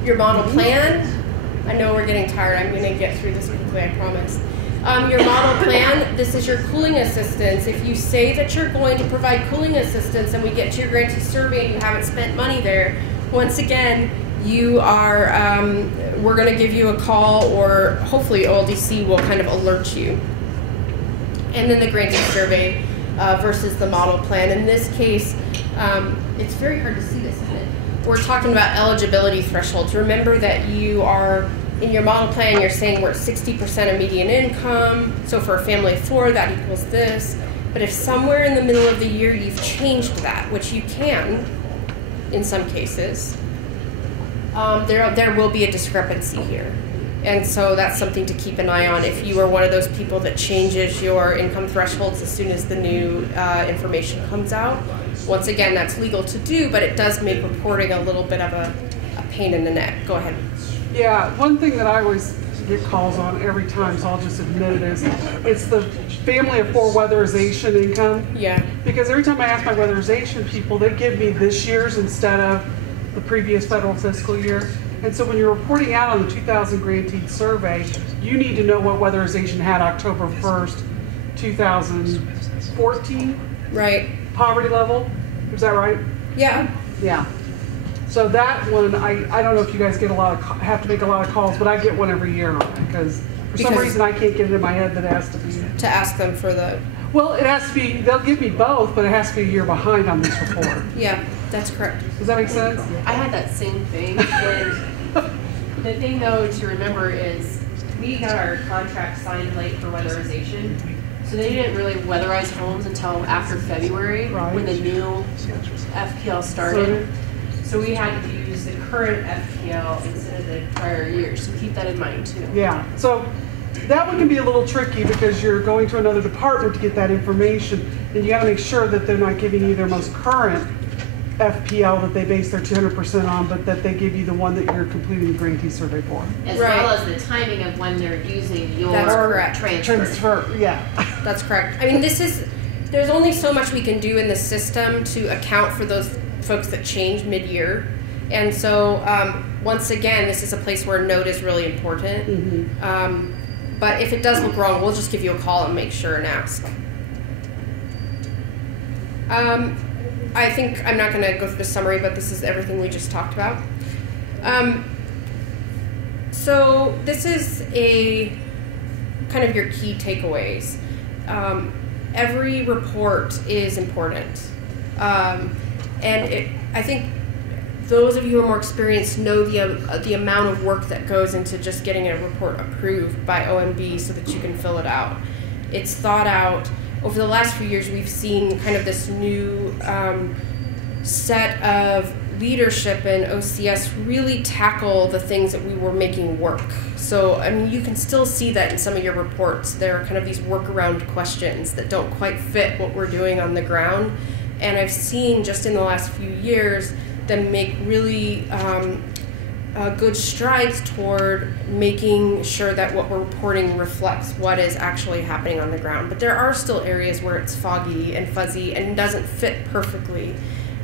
Your model plan. I know we're getting tired. I'm going to get through this quickly, I promise. Your model plan, this is your cooling assistance. If you say that you're going to provide cooling assistance and we get to your grantee survey and you haven't spent money there, once again, you are, we're going to give you a call, or hopefully OLDC will kind of alert you. And then the grantee survey versus the model plan. In this case, it's very hard to see this, isn't it? We're talking about eligibility thresholds. Remember that you are, in your model plan, you're saying we're at 60% of median income. So for a family of 4, that equals this. But if somewhere in the middle of the year you've changed that, which you can in some cases, there will be a discrepancy here. And so that's something to keep an eye on if you are one of those people that changes your income thresholds as soon as the new information comes out. Once again, that's legal to do, but it does make reporting a little bit of a pain in the neck. Go ahead. Yeah, one thing that I always get calls on every time, so I'll just admit it, is it's the family of 4 weatherization income. Yeah. Because every time I ask my weatherization people, they give me this year's instead of the previous federal fiscal year. And so when you're reporting out on the 2000 grantee survey, you need to know what weatherization had October 1st, 2014. Right. Poverty level. Is that right? Yeah. Yeah. So that one, I don't know if you guys get have to make a lot of calls, but I get one every year on it because some reason I can't get it in my head that it has to be. To ask them for the. Well, it has to be, they'll give me both, but it has to be a year behind on this report. Yeah, that's correct. Does that make sense? I had that same thing. And the thing though to remember is we got our contract signed late for weatherization. So they didn't really weatherize homes until after February when the new FPL started. So we had to use the current FPL instead of the prior year. So keep that in mind too. Yeah. So that one can be a little tricky because you're going to another department to get that information, and you got to make sure that they're not giving you their most current FPL that they base their 200% on, but that they give you the one that you're completing the grantee survey for. As well as the timing of when they're using your transfer. Yeah. That's correct. I mean, there's only so much we can do in the system to account for those folks that change mid-year. And so, once again, this is a place where a note is really important. Mm-hmm. But if it does look wrong, we'll just give you a call and make sure and ask. I think I'm not going to go through the summary, but this is everything we just talked about. So this is a kind of your key takeaways. Every report is important. And I think those of you who are more experienced know the amount of work that goes into just getting a report approved by OMB so that you can fill it out. It's thought out. Over the last few years, we've seen kind of this new set of leadership in OCS really tackle the things that we were making work. So, I mean, you can still see that in some of your reports. There are kind of these workaround questions that don't quite fit what we're doing on the ground. And I've seen just in the last few years them make really good strides toward making sure that what we're reporting reflects what is actually happening on the ground. But there are still areas where it's foggy and fuzzy and doesn't fit perfectly.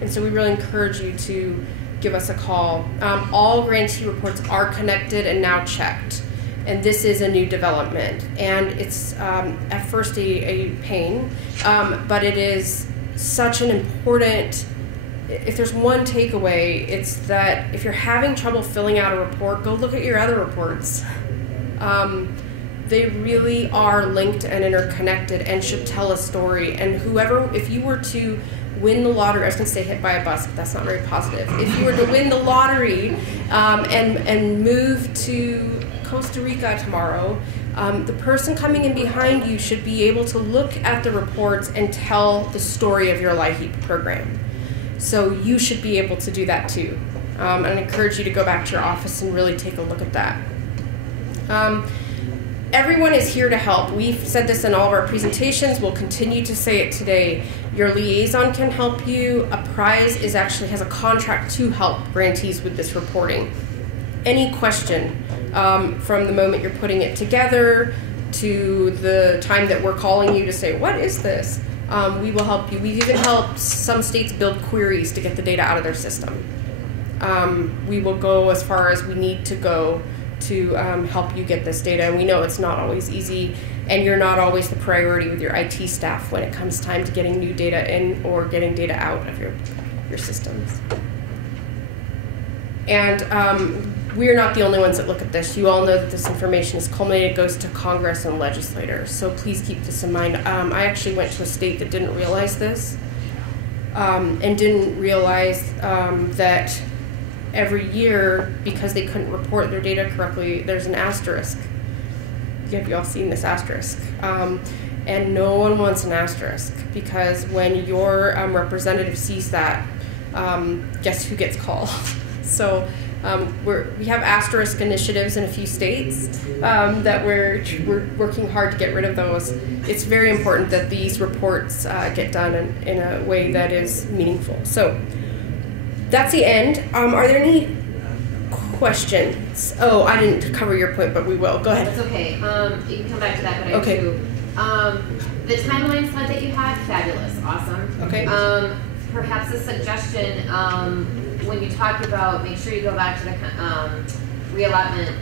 And so we really encourage you to give us a call. All grantee reports are connected and now checked. And this is a new development. And it's at first a pain, but it is such an important, if there's one takeaway, it's that if you're having trouble filling out a report, go look at your other reports. They really are linked and interconnected and should tell a story. And whoever, if you were to win the lottery, I was going to say hit by a bus, but that's not very positive. If you were to win the lottery and move to Costa Rica tomorrow, the person coming in behind you should be able to look at the reports and tell the story of your LIHEAP program. So you should be able to do that too. And I encourage you to go back to your office and really take a look at that. Everyone is here to help. We've said this in all of our presentations. We'll continue to say it today. Your liaison can help you. A prize has a contract to help grantees with this reporting. Any question from the moment you're putting it together to the time that we're calling you to say, what is this? We will help you. We've even helped some states build queries to get the data out of their system. We will go as far as we need to go to help you get this data. And we know it's not always easy, and you're not always the priority with your IT staff when it comes time to getting new data in or getting data out of your systems. And we're not the only ones that look at this. You all know that this information is culminated, goes to Congress and legislators. So please keep this in mind. I actually went to a state that didn't realize this and didn't realize that every year, because they couldn't report their data correctly, there's an asterisk. Have you all seen this asterisk? And no one wants an asterisk, because when your representative sees that, guess who gets called? So we have asterisk initiatives in a few states that we're working hard to get rid of those. It's very important that these reports get done in a way that is meaningful. So that's the end. Are there any questions? Oh, I didn't cover your point, but we will. Go ahead. That's okay. You can come back to that, but Okay. I do. The timeline slide that you had, fabulous, awesome. Okay. Perhaps a suggestion, when you talk about, make sure you go back to the reallotment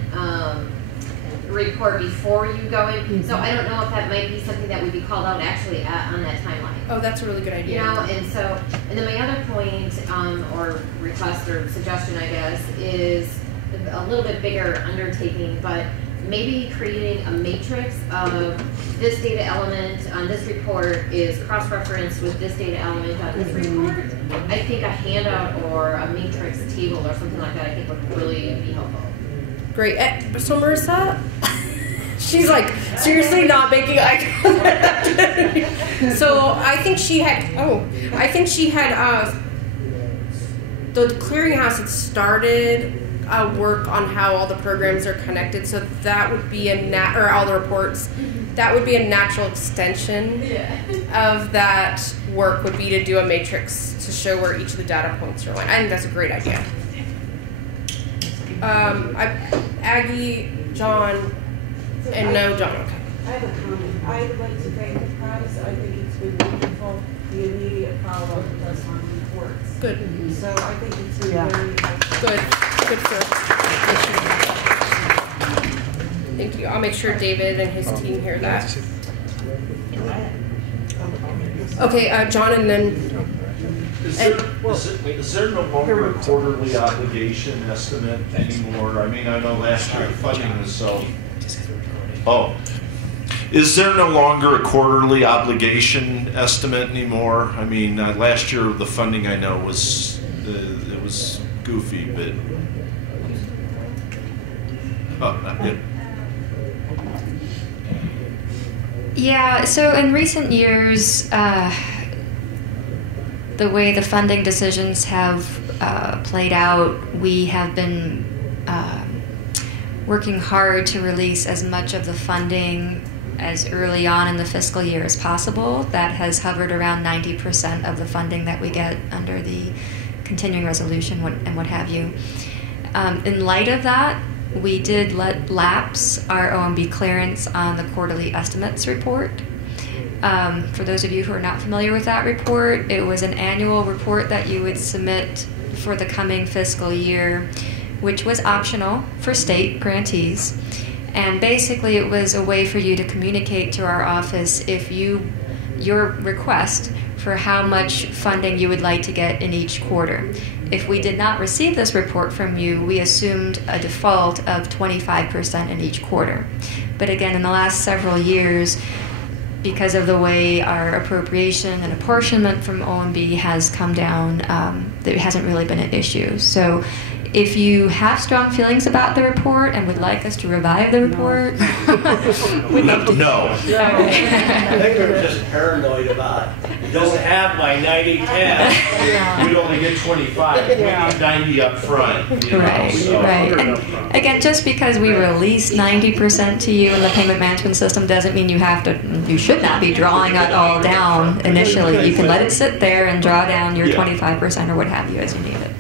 report before you go in. Mm-hmm. So I don't know if that might be something that would be called out actually on that timeline. Oh, that's a really good idea. You know, and then my other point, or request or suggestion, I guess, is a little bit bigger undertaking, but maybe creating a matrix of this data element on this report is cross-referenced with this data element on this report. I think a handout or a matrix table or something like that I think would really be helpful. Great. So Marissa, she's like seriously not making eye contact. So I think she had, the clearinghouse had started work on how all the programs are connected, so that would be or all the reports, that would be a natural extension of that work, would be to do a matrix to show where each of the data points are going. I think that's a great idea. Aggie, John, and no John, okay. I have a comment. I would like to thank the prize. I think it's been wonderful, the immediate follow-up with us on reports. Good. So I think it's been very helpful. Good. Good for. Thank you. I'll make sure David and his team hear that. Okay, John, and then. Is there no longer a quarterly obligation estimate anymore? I mean, I know last year the funding was so. Oh. Is there no longer a quarterly obligation estimate anymore? I mean, last year the funding I know was it was goofy, but oh, not good. Yeah, so in recent years, the way the funding decisions have played out, we have been working hard to release as much of the funding as early on in the fiscal year as possible. That has hovered around 90% of the funding that we get under the continuing resolution and what have you. In light of that, we did let lapse our OMB clearance on the quarterly estimates report. For those of you who are not familiar with that report, it was an annual report that you would submit for the coming fiscal year, which was optional for state grantees. And basically it was a way for you to communicate to our office if your request for how much funding you would like to get in each quarter. If we did not receive this report from you, we assumed a default of 25% in each quarter. But again, in the last several years, because of the way our appropriation and apportionment from OMB has come down, there hasn't really been an issue. So if you have strong feelings about the report and would like us to revive the report, we'd love to. No. I think they're just paranoid about it. It doesn't have my 90/10. We'd only get 25. We need 90 up front. You know, Right, so. right. And again, just because we release 90% to you in the payment management system doesn't mean you should not be drawing it all down initially. You can let it sit there and draw down your 25% or what have you as you need it.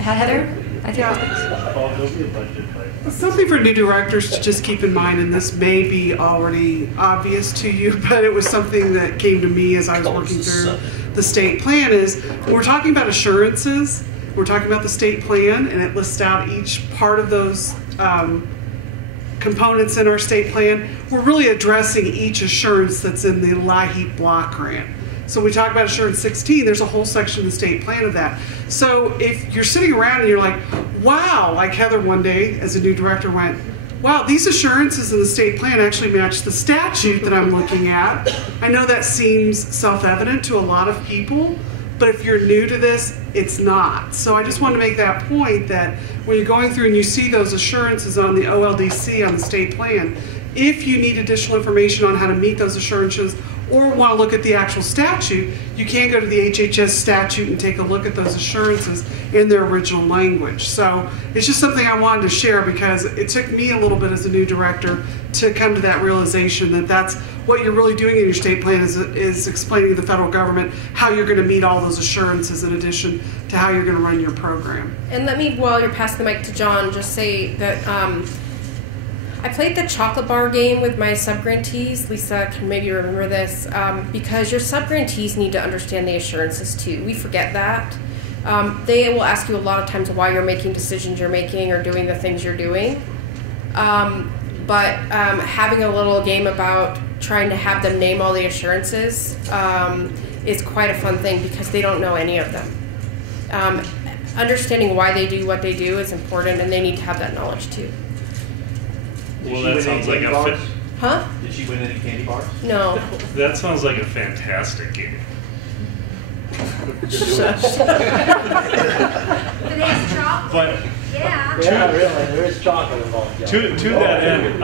Heather, I think. Something for new directors to just keep in mind, and this may be already obvious to you, but it was something that came to me as I was working through the state plan, is when we're talking about assurances, we're talking about the state plan, and it lists out each part of those components in our state plan. We're really addressing each assurance that's in the LIHEAP block grant. So we talk about Assurance 16, there's a whole section in the state plan of that. So if you're sitting around and you're like, wow, like Heather one day as a new director went, wow, these assurances in the state plan actually match the statute that I'm looking at. I know that seems self-evident to a lot of people, but if you're new to this, it's not. So I just want to make that point that when you're going through and you see those assurances on the OLDC on the state plan, if you need additional information on how to meet those assurances or want to look at the actual statute, you can go to the HHS statute and take a look at those assurances in their original language. So it's just something I wanted to share because it took me a little bit as a new director to come to that realization that that's what you're really doing in your state plan is explaining to the federal government how you're going to meet all those assurances in addition to how you're going to run your program. And let me, while you're passing the mic to John, just say that I played the chocolate bar game with my subgrantees. Lisa can maybe remember this, because your subgrantees need to understand the assurances too. We forget that. They will ask you a lot of times why you're making decisions you're making or doing the things you're doing. But having a little game about trying to have them name all the assurances is quite a fun thing because they don't know any of them. Understanding why they do what they do is important, and they need to have that knowledge too. Well, that sounds like a Huh? Did she win any candy bars? No. that sounds like a fantastic game. Do they have chocolate? But Yeah. Yeah, really. There is chocolate involved. to that end,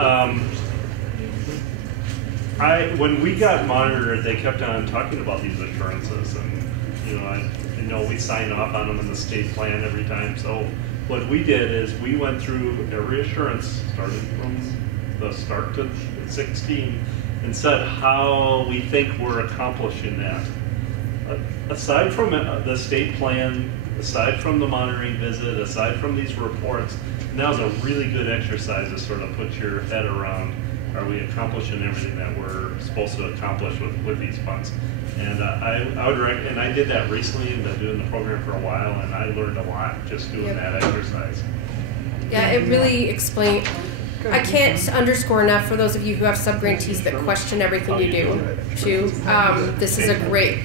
when we got monitored, they kept on talking about these assurances, and I know we signed off on them in the state plan every time. So what we did is we went through every assurance, starting from the start to 16, and said how we think we're accomplishing that. Aside from the state plan, aside from the monitoring visit, aside from these reports, now's a really good exercise to sort of put your head around, are we accomplishing everything that we're supposed to accomplish with these funds? And I would recommend, and I did that recently and been doing the program for a while, and I learned a lot just doing that exercise. Yeah, it really explains. I can't underscore enough for those of you who have subgrantees that question everything you do, too. This is a great.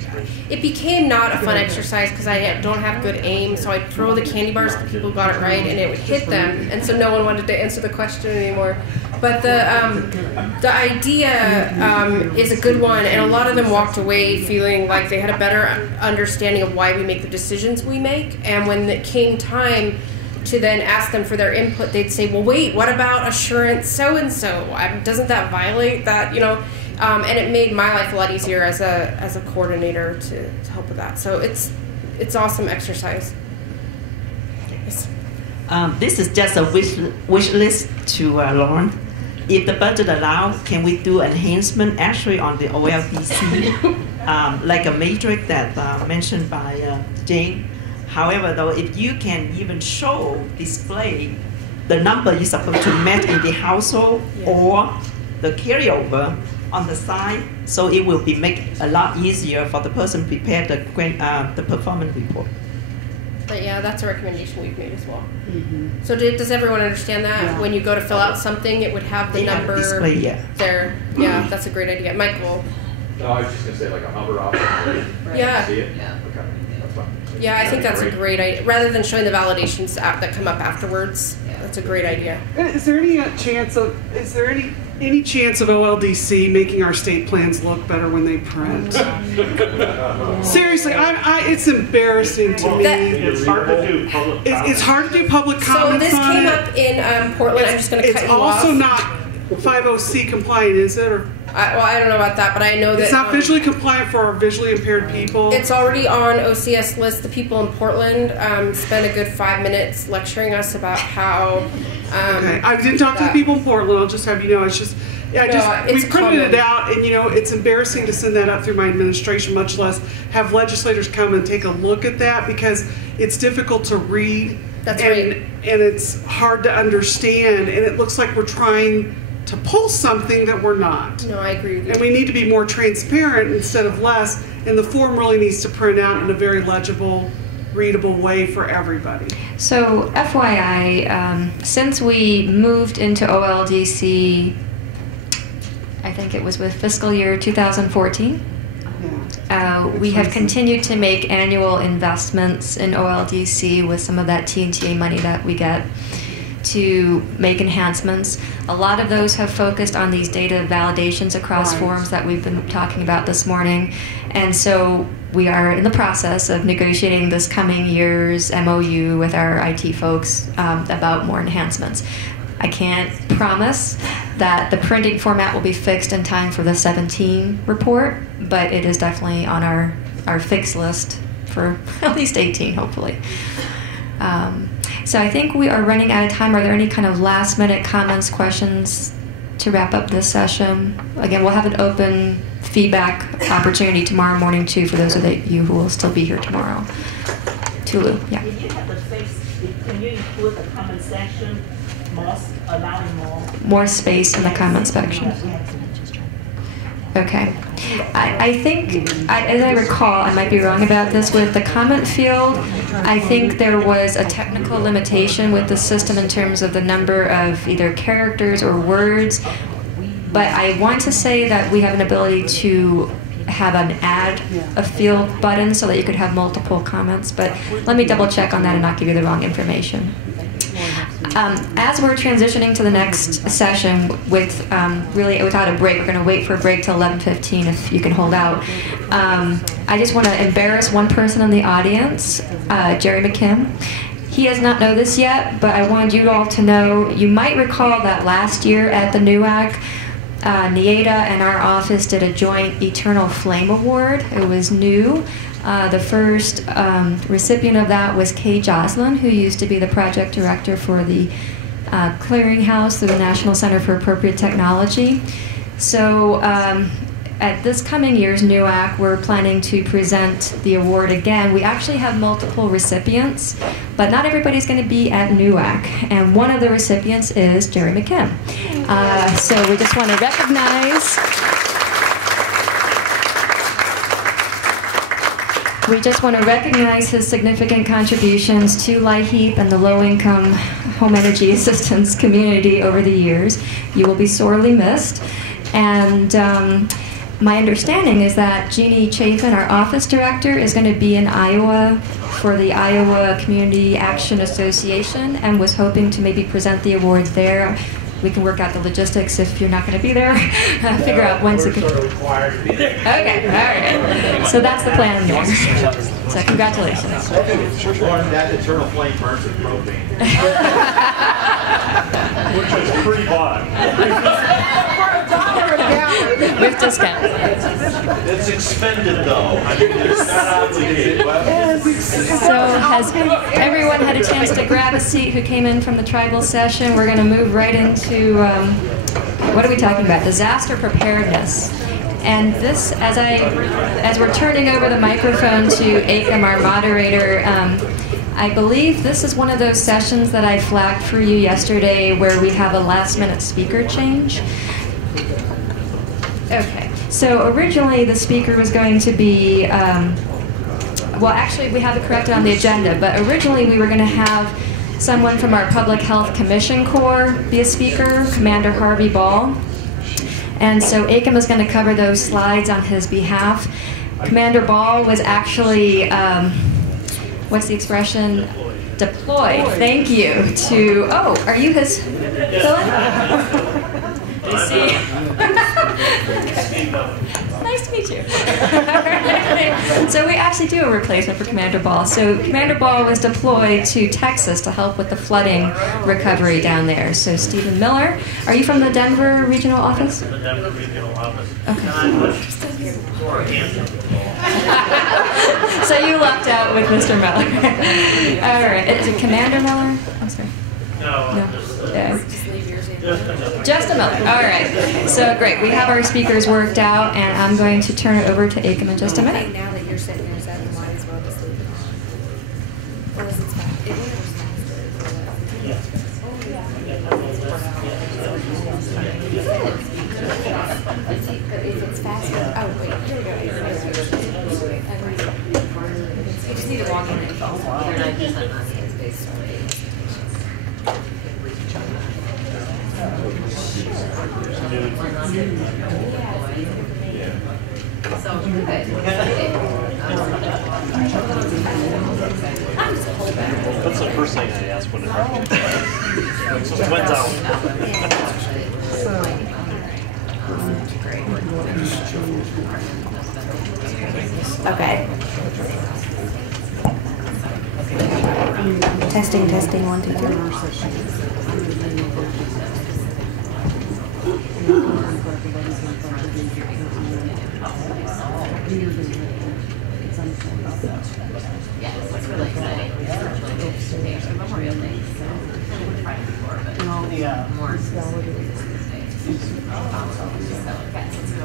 It became not a fun exercise because I don't have good aim, so I'd throw the candy bars at the people who got it right, and it would hit them, and so no one wanted to answer the question anymore. But the idea is a good one, and a lot of them walked away feeling like they had a better understanding of why we make the decisions we make. And when it came time to then ask them for their input, they'd say, "Well, wait, what about assurance so and so? Doesn't that violate that? You know?" And it made my life a lot easier as a coordinator to help with that. So it's awesome exercise. Yes. This is just a wish list to Lauren. If the budget allows, can we do enhancement actually on the OLDC, like a matrix that mentioned by Jane? However, though, if you can even display the number you're supposed to match in the household or the carryover on the side, so it will make a lot easier for the person prepare the performance report. But yeah, that's a recommendation we've made as well. So does everyone understand that? Yeah. When you go to fill out something, it would have the number display, there. Yeah, that's a great idea. Michael? No, I was just going to say like a hover option. Yeah. See it? Yeah. Okay, that's fine. Yeah, I think that's a great idea. Rather than showing the validations that come up afterwards, that's a great idea. Is there any chance of OLDC making our state plans look better when they print? Seriously, it's embarrassing to me. It's hard to do public comments. It's hard to do public comments. So this came up in Portland. I'm just going to cut you off. It's also not 50C compliant, is it? Or I don't know about that, but I know that it's not visually compliant for our visually impaired people. It's already on OCS list. The people in Portland spent a good 5 minutes lecturing us about how. Okay, I didn't talk to the people in Portland. I'll just have you know, we printed it out, and it's embarrassing to send that up through my administration, much less have legislators come and take a look at that because it's difficult to read. That's right. And it's hard to understand, and it looks like we're trying to pull something that we're not. No, I agree with you. And we need to be more transparent instead of less, and the form really needs to print out in a very legible, readable way for everybody. So FYI, since we moved into OLDC, I think it was with fiscal year 2014, we have continued to make annual investments in OLDC with some of that TNTA money that we get to make enhancements. A lot of those have focused on these data validations across forms that we've been talking about this morning. And so we are in the process of negotiating this coming year's MOU with our IT folks about more enhancements. I can't promise that the printing format will be fixed in time for the 17 report, but it is definitely on our fix list for at least 18, hopefully. So I think we are running out of time. Are there any kind of last-minute comments, questions to wrap up this session? Again, we'll have an open feedback opportunity tomorrow morning, too, for those of you who will still be here tomorrow. Tulu, yeah. If you have the fix, can you include the comment section, allowing more space in the comment section? Okay. I think, as I recall, I might be wrong about this, with the comment field, I think there was a technical limitation with the system in terms of the number of either characters or words, but I want to say that we have an ability to have an add a field button so that you could have multiple comments, but let me double check on that and not give you the wrong information. As we're transitioning to the next session with really without a break, we're going to wait for a break till 11:15 if you can hold out. I just want to embarrass one person in the audience, Jerry McKim. He does not know this yet, but I wanted you all to know, you might recall that last year at the NUAC, NIEDA and our office did a joint Eternal Flame Award. It was new. The first recipient of that was Kay Joslin, who used to be the project director for the Clearinghouse through the National Center for Appropriate Technology. So at this coming year's NUAC, we're planning to present the award again. We actually have multiple recipients, but not everybody's going to be at NUAC. And one of the recipients is Jerry McKim. So we just want to recognize... We just want to recognize his significant contributions to LIHEAP and the low-income home energy assistance community over the years. You will be sorely missed. And my understanding is that Jeannie Chafin, our office director, is going to be in Iowa for the Iowa Community Action Association and was hoping to maybe present the awards there. we can work out the logistics if you're not going to be there. Figure out when to. We're sort of required to be there. Okay, all right. So that's the plan there. So congratulations. Lauren, that eternal flame burns with propane. Which is pre-bought. With discount. It's expended though. I mean, it's not obligated. So has everyone had a chance to grab a seat who came in from the tribal session? We're going to move right into, what are we talking about? Disaster preparedness. And this, as we're turning over the microphone to Akam, our moderator, I believe this is one of those sessions that I flagged for you yesterday where we have a last-minute speaker change. Okay, so originally the speaker was going to be, well actually we have it corrected on the agenda, but originally we were going to have someone from our Public Health Commission Corps be a speaker, Commander Harvey Ball. And so Akam is going to cover those slides on his behalf. Commander Ball was actually, what's the expression? Deployed. Thank you. To, oh, are you his fill-in? I see. Nice to meet you. So we actually do a replacement for Commander Ball. So Commander Ball was deployed to Texas to help with the flooding recovery down there. So Stephen Miller, are you from the Denver Regional Office? The Denver Regional Office. Okay. And So you lucked out with Mr. Miller. All right. Is it Commander Miller? I'm sorry. No. Yeah. Just a Miller. All right. So great. We have our speakers worked out, and I'm going to turn it over to Akam in just a minute. Now that you're sitting here, so you might as well just leave it on. Or is it fast? It was But if it's faster, oh wait, here we go. You just need to log in and follow. They're 9% on based on So good. That's the first thing I ask when it happens. So when's out? Okay. Testing, 1, 2, 3. Yeah, it's really exciting. It's Memorial Day, so Friday before, but more specifically this day. So, yes, it's really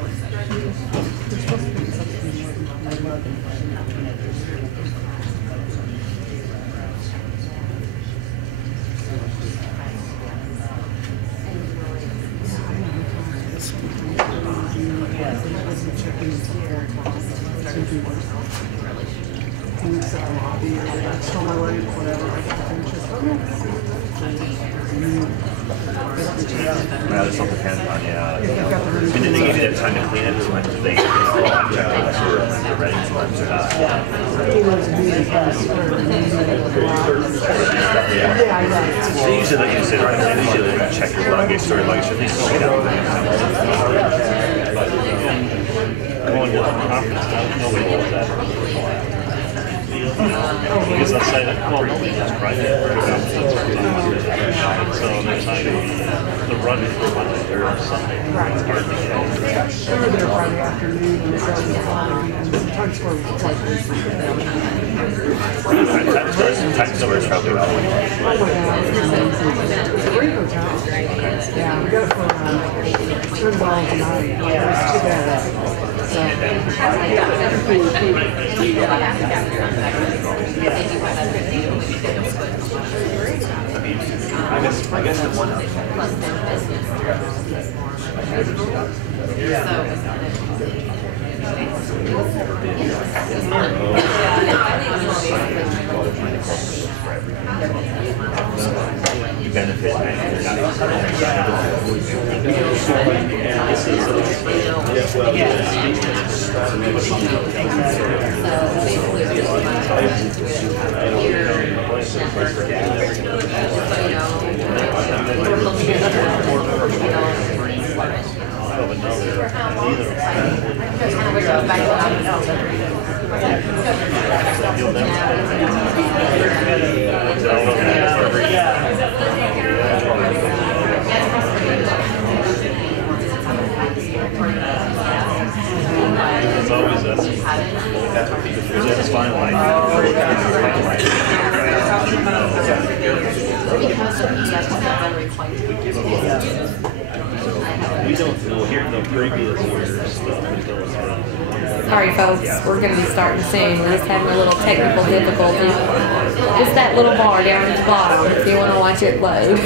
Well, it's all depends on, yeah. And then they give you that time to clean it, so like they, check the sewer, when they're ready, sometimes they're not. So usually they can sit right there, usually they check your luggage, store luggage, at least, you know. Going to the conference, nobody knows that. Because they'll say that, well, nobody has private. So they're saying the run for Monday or Sunday. It's hard to get. They were there Friday afternoon and sometimes for like Times over is probably about oh my god. It's a great hotel. Yeah, we got it for $30 a night. It was too bad. I guess the one you benefit. network. So, you know, we're looking at, brainstorm it. For how long is it? I kind of wish I was back when I was It's always that's what people do. It's finalized. We don't hear the previous year's stuff until it's done. Sorry, folks, we're going to be starting soon. We're just having a little technical difficulty. Just that little bar down at the bottom if you want to watch it load.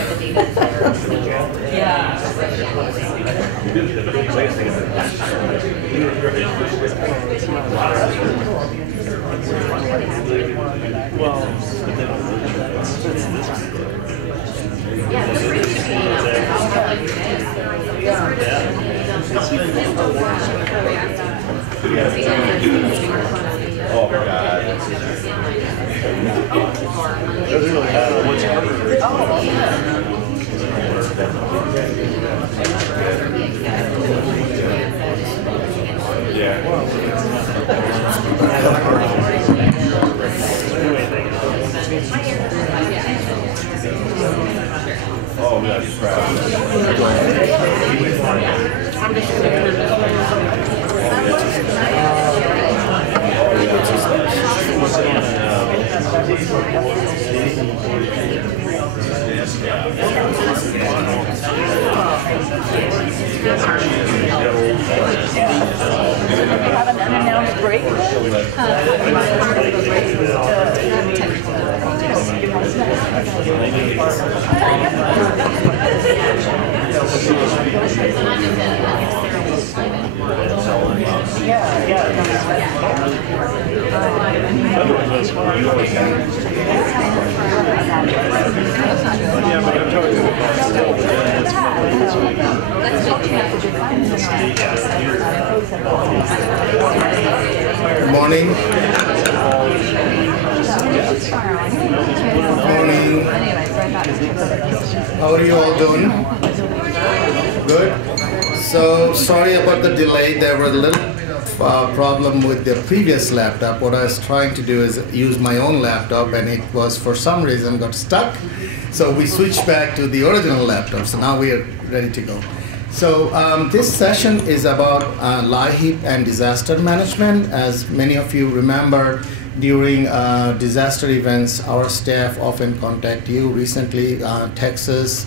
Oh, God. Oh, that's crap. Have an unannounced break. Good morning. Morning. How are you all doing? Good. So sorry about the delay. There was a little problem with the previous laptop. What I was trying to do is use my own laptop, and it was for some reason got stuck. So we switched back to the original laptop. So now we are ready to go. So this session is about LIHEAP and disaster management. As many of you remember, during disaster events, our staff often contact you. Recently, Texas,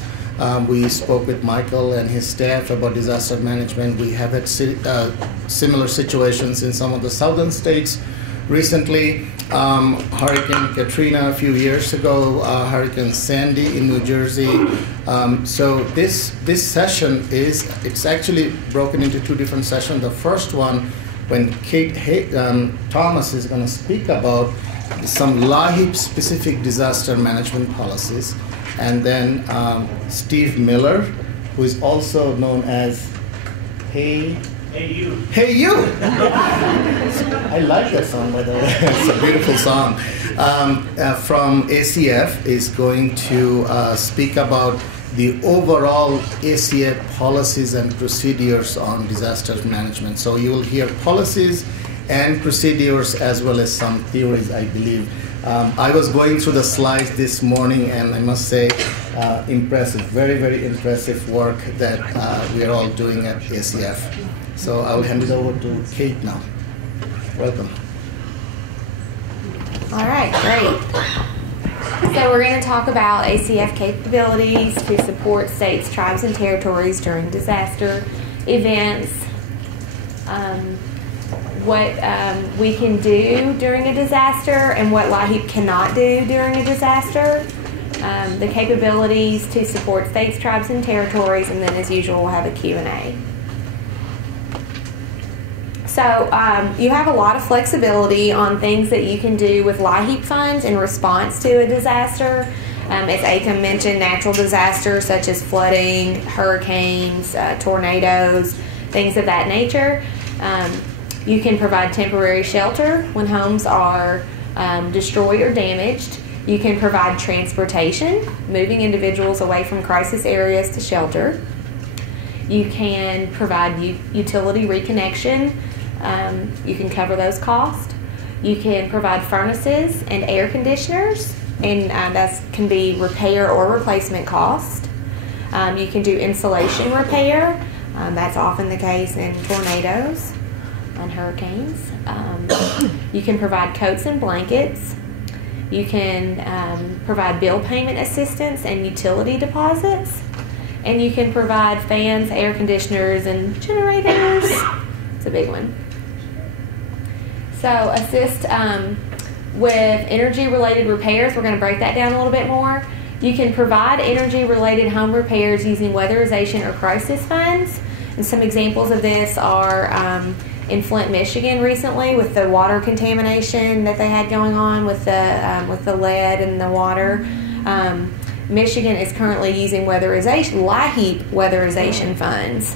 we spoke with Michael and his staff about disaster management. We have had similar situations in some of the southern states. Recently, Hurricane Katrina a few years ago, Hurricane Sandy in New Jersey. So this session it's actually broken into two different sessions. The first one, when Kate Thomas is going to speak about some LIHEAP specific disaster management policies, and then Steve Miller, who is also known as Hey You. Hey You! I like that song, by the way. It's a beautiful song. From ACF is going to speak about the overall ACF policies and procedures on disaster management. So you will hear policies and procedures as well as some theories, I believe. I was going through the slides this morning, and I must say, impressive, very, very impressive work that we are all doing at ACF. So I'll hand it over to Kate now. Welcome. All right, great. So we're going to talk about ACF capabilities to support states, tribes, and territories during disaster events. What we can do during a disaster and what LIHEAP cannot do during a disaster. The capabilities to support states, tribes, and territories, and then as usual we'll have a Q&A. So you have a lot of flexibility on things that you can do with LIHEAP funds in response to a disaster. As Akam mentioned, natural disasters such as flooding, hurricanes, tornadoes, things of that nature. You can provide temporary shelter when homes are destroyed or damaged. You can provide transportation, moving individuals away from crisis areas to shelter. You can provide utility reconnection. You can cover those costs. You can provide furnaces and air conditioners, and that can be repair or replacement cost. You can do insulation repair. That's often the case in tornadoes and hurricanes. You can provide coats and blankets. You can provide bill payment assistance and utility deposits. And you can provide fans, air conditioners, and generators. It's a big one. So assist with energy-related repairs. We're going to break that down a little bit more. You can provide energy-related home repairs using weatherization or crisis funds. And some examples of this are in Flint, Michigan recently with the water contamination that they had going on with the lead in the water. Michigan is currently using LIHEAP weatherization funds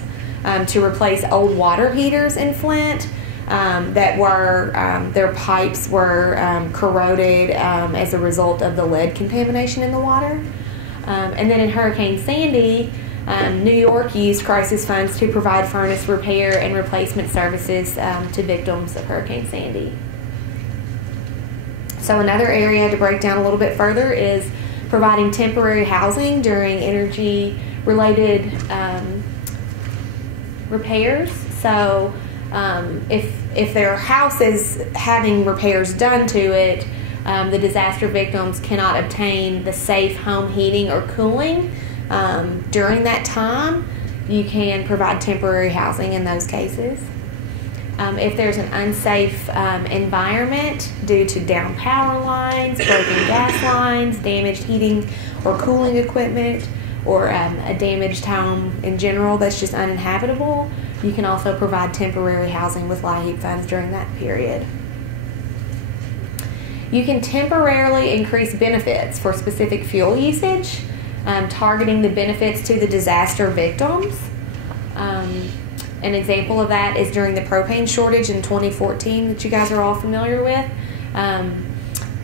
to replace old water heaters in Flint that were, their pipes were corroded as a result of the lead contamination in the water. And then in Hurricane Sandy, New York used crisis funds to provide furnace repair and replacement services to victims of Hurricane Sandy. So another area to break down a little bit further is providing temporary housing during energy-related repairs. So if their house is having repairs done to it, the disaster victims cannot obtain the safe home heating or cooling during that time, you can provide temporary housing in those cases. If there's an unsafe environment due to down power lines, broken gas lines, damaged heating or cooling equipment, or a damaged home in general that's just uninhabitable, you can also provide temporary housing with LIHEAP funds during that period. You can temporarily increase benefits for specific fuel usage, targeting the benefits to the disaster victims. An example of that is during the propane shortage in 2014 that you guys are all familiar with.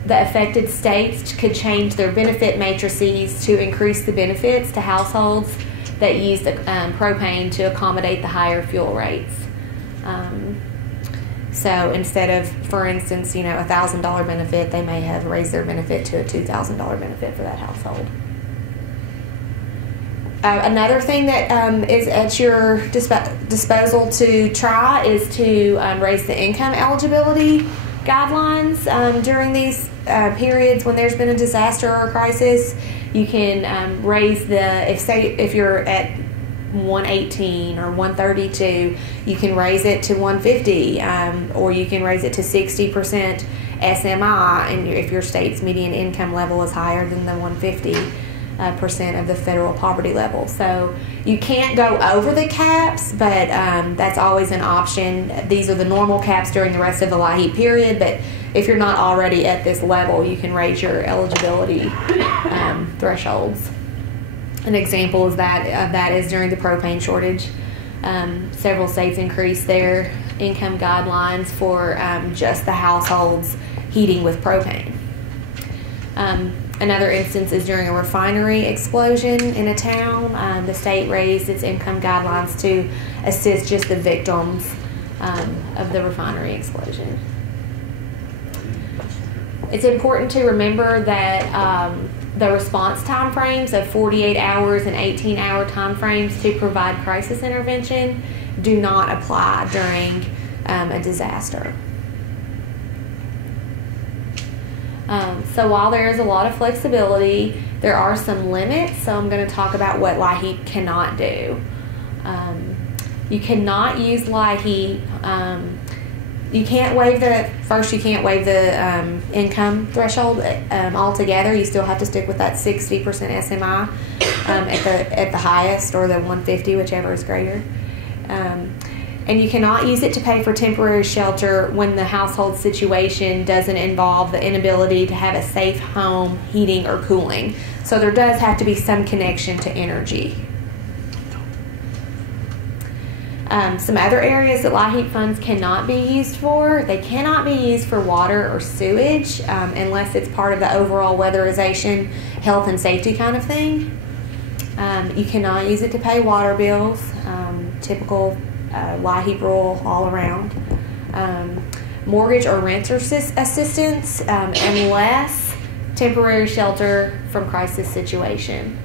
The affected states could change their benefit matrices to increase the benefits to households that use the propane to accommodate the higher fuel rates. So instead of, for instance, a $1,000 benefit, they may have raised their benefit to a $2,000 benefit for that household. Another thing that is at your disposal to try is to raise the income eligibility guidelines during these periods when there's been a disaster or a crisis. You can raise if you're at 118 or 132, you can raise it to 150, or you can raise it to 60% SMI, and if your state's median income level is higher than the 150%. Of the federal poverty level. So you can't go over the caps, but that's always an option. These are the normal caps during the rest of the LIHEAP period, but if you're not already at this level, you can raise your eligibility thresholds. An example of that is during the propane shortage. Several states increased their income guidelines for just the households heating with propane. Another instance is during a refinery explosion in a town. The state raised its income guidelines to assist just the victims of the refinery explosion. It's important to remember that the response time frames of 48 hours and 18-hour time frames to provide crisis intervention do not apply during a disaster. So while there is a lot of flexibility, there are some limits. So I'm going to talk about what LIHEAP cannot do. You cannot use LIHEAP. You can't waive the income threshold altogether. You still have to stick with that 60% SMI at the highest, or the 150, whichever is greater. And you cannot use it to pay for temporary shelter when the household situation doesn't involve the inability to have a safe home heating or cooling. So there does have to be some connection to energy. Some other areas that LIHEAP funds cannot be used for, they cannot be used for water or sewage unless it's part of the overall weatherization, health and safety kind of thing. You cannot use it to pay water bills, typical LIHEAP rule all around. Mortgage or renter assistance unless temporary shelter from crisis situation.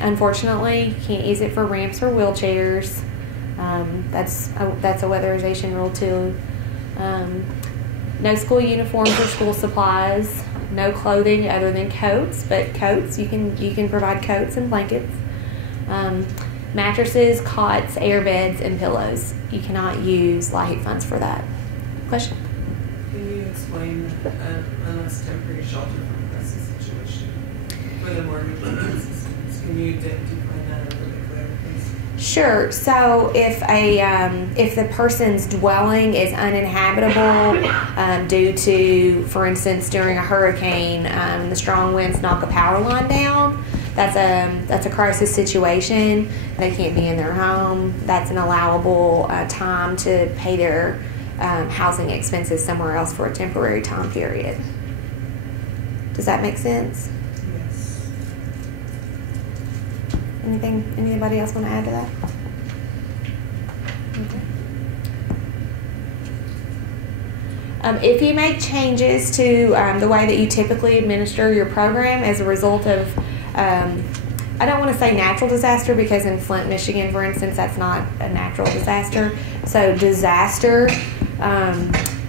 Unfortunately, can't use it for ramps or wheelchairs. That's a weatherization rule too. No school uniforms or school supplies. No clothing other than coats, but coats you can provide coats and blankets. Mattresses, cots, air beds, and pillows. You cannot use LIHEAP funds for that. Question? Can you explain unless temporary shelter from crisis situation for the mortgage assistance? Can you define that a little bit clearer, please? Sure. So if the person's dwelling is uninhabitable due to, for instance, during a hurricane, the strong winds knock a power line down, that's a crisis situation. They can't be in their home. That's an allowable time to pay their housing expenses somewhere else for a temporary time period. Does that make sense? Anybody else want to add to that? Okay. If you make changes to the way that you typically administer your program as a result of, I don't want to say natural disaster because in Flint, Michigan, for instance, that's not a natural disaster. So disaster,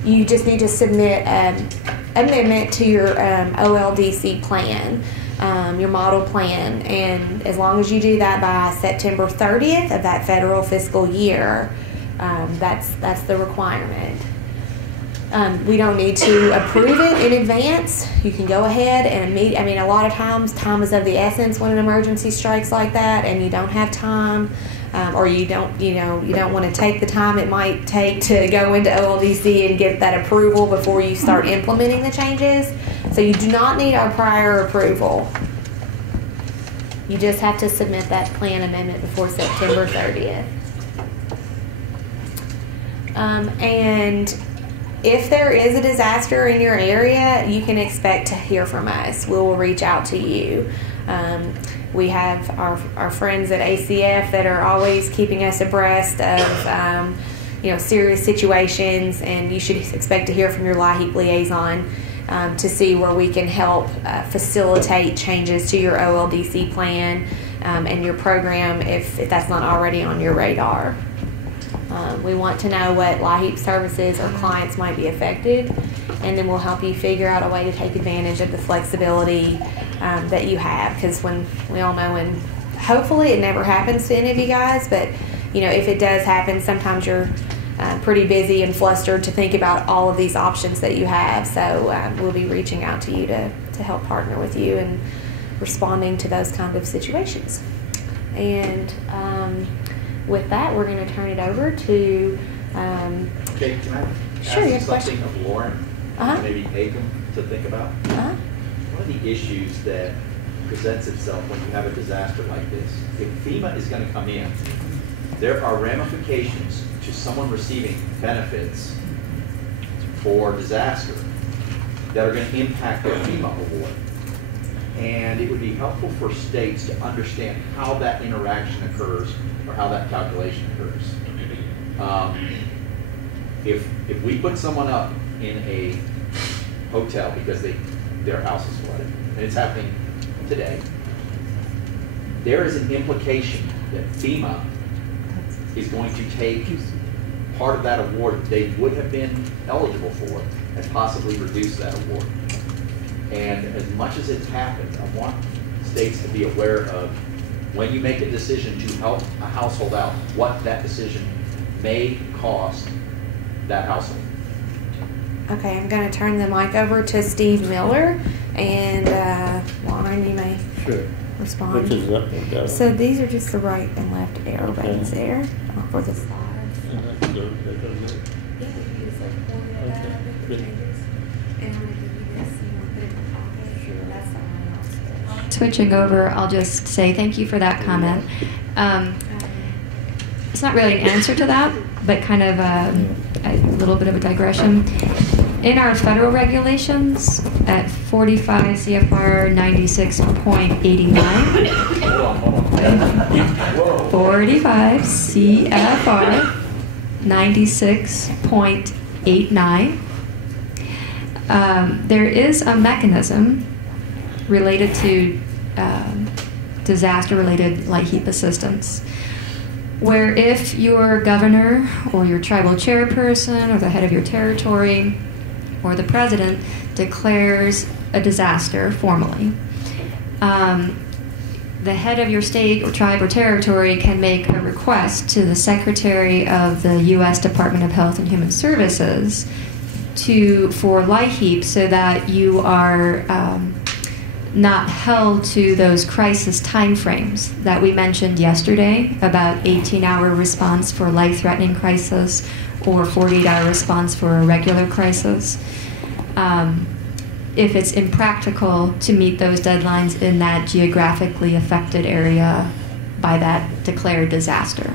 you just need to submit an amendment to your OLDC plan. Your model plan, and as long as you do that by September 30th of that federal fiscal year, that's the requirement. We don't need to approve it in advance. You can go ahead and meet. I mean, a lot of times, time is of the essence when an emergency strikes like that, and you don't have time, or you don't want to take the time it might take to go into OLDC and get that approval before you start implementing the changes. So you do not need our prior approval. You just have to submit that plan amendment before September 30th. And if there is a disaster in your area, you can expect to hear from us. We will reach out to you. We have our friends at ACF that are always keeping us abreast of serious situations, and you should expect to hear from your LIHEAP liaison to see where we can help facilitate changes to your OLDC plan and your program if that's not already on your radar. We want to know what LIHEAP services or clients might be affected, and then we'll help you figure out a way to take advantage of the flexibility that you have, because when we all know, and hopefully it never happens to any of you guys, but if it does happen, sometimes you're pretty busy and flustered to think about all of these options that you have. So we'll be reaching out to you to help partner with you in responding to those kind of situations. And with that, we're going to turn it over to Okay, can I sure, ask something of Lauren, maybe Aiken, to think about? One of the issues that presents itself when you have a disaster like this, if FEMA is going to come in, there are ramifications to someone receiving benefits for disaster that are going to impact their FEMA award. And it would be helpful for states to understand how that interaction occurs or how that calculation occurs. If we put someone up in a hotel because their house is flooded, and it's happening today, there is an implication that FEMA is going to take part of that award that they would have been eligible for and possibly reduce that award. And as much as it's happened, I want states to be aware of when you make a decision to help a household out, what that decision may cost that household. Okay, I'm going to turn the mic over to Steve Miller, and Lauren, you may respond. Which is up and down. So these are just the right and left arrow buttons there for the slides. Switching over, I'll just say thank you for that comment. it's not really an answer to that, but kind of a little bit of a digression. In our federal regulations at 45 CFR 96.89, 45 CFR 96.89, there is a mechanism related to disaster-related light heap assistance, where if your governor or your tribal chairperson or the head of your territory or the president declares a disaster formally, the head of your state or tribe or territory can make a request to the Secretary of the U.S. Department of Health and Human Services for light heap, so that you are not held to those crisis timeframes that we mentioned yesterday about 18-hour response for life-threatening crisis or 48-hour response for a regular crisis. If it's impractical to meet those deadlines in that geographically affected area by that declared disaster.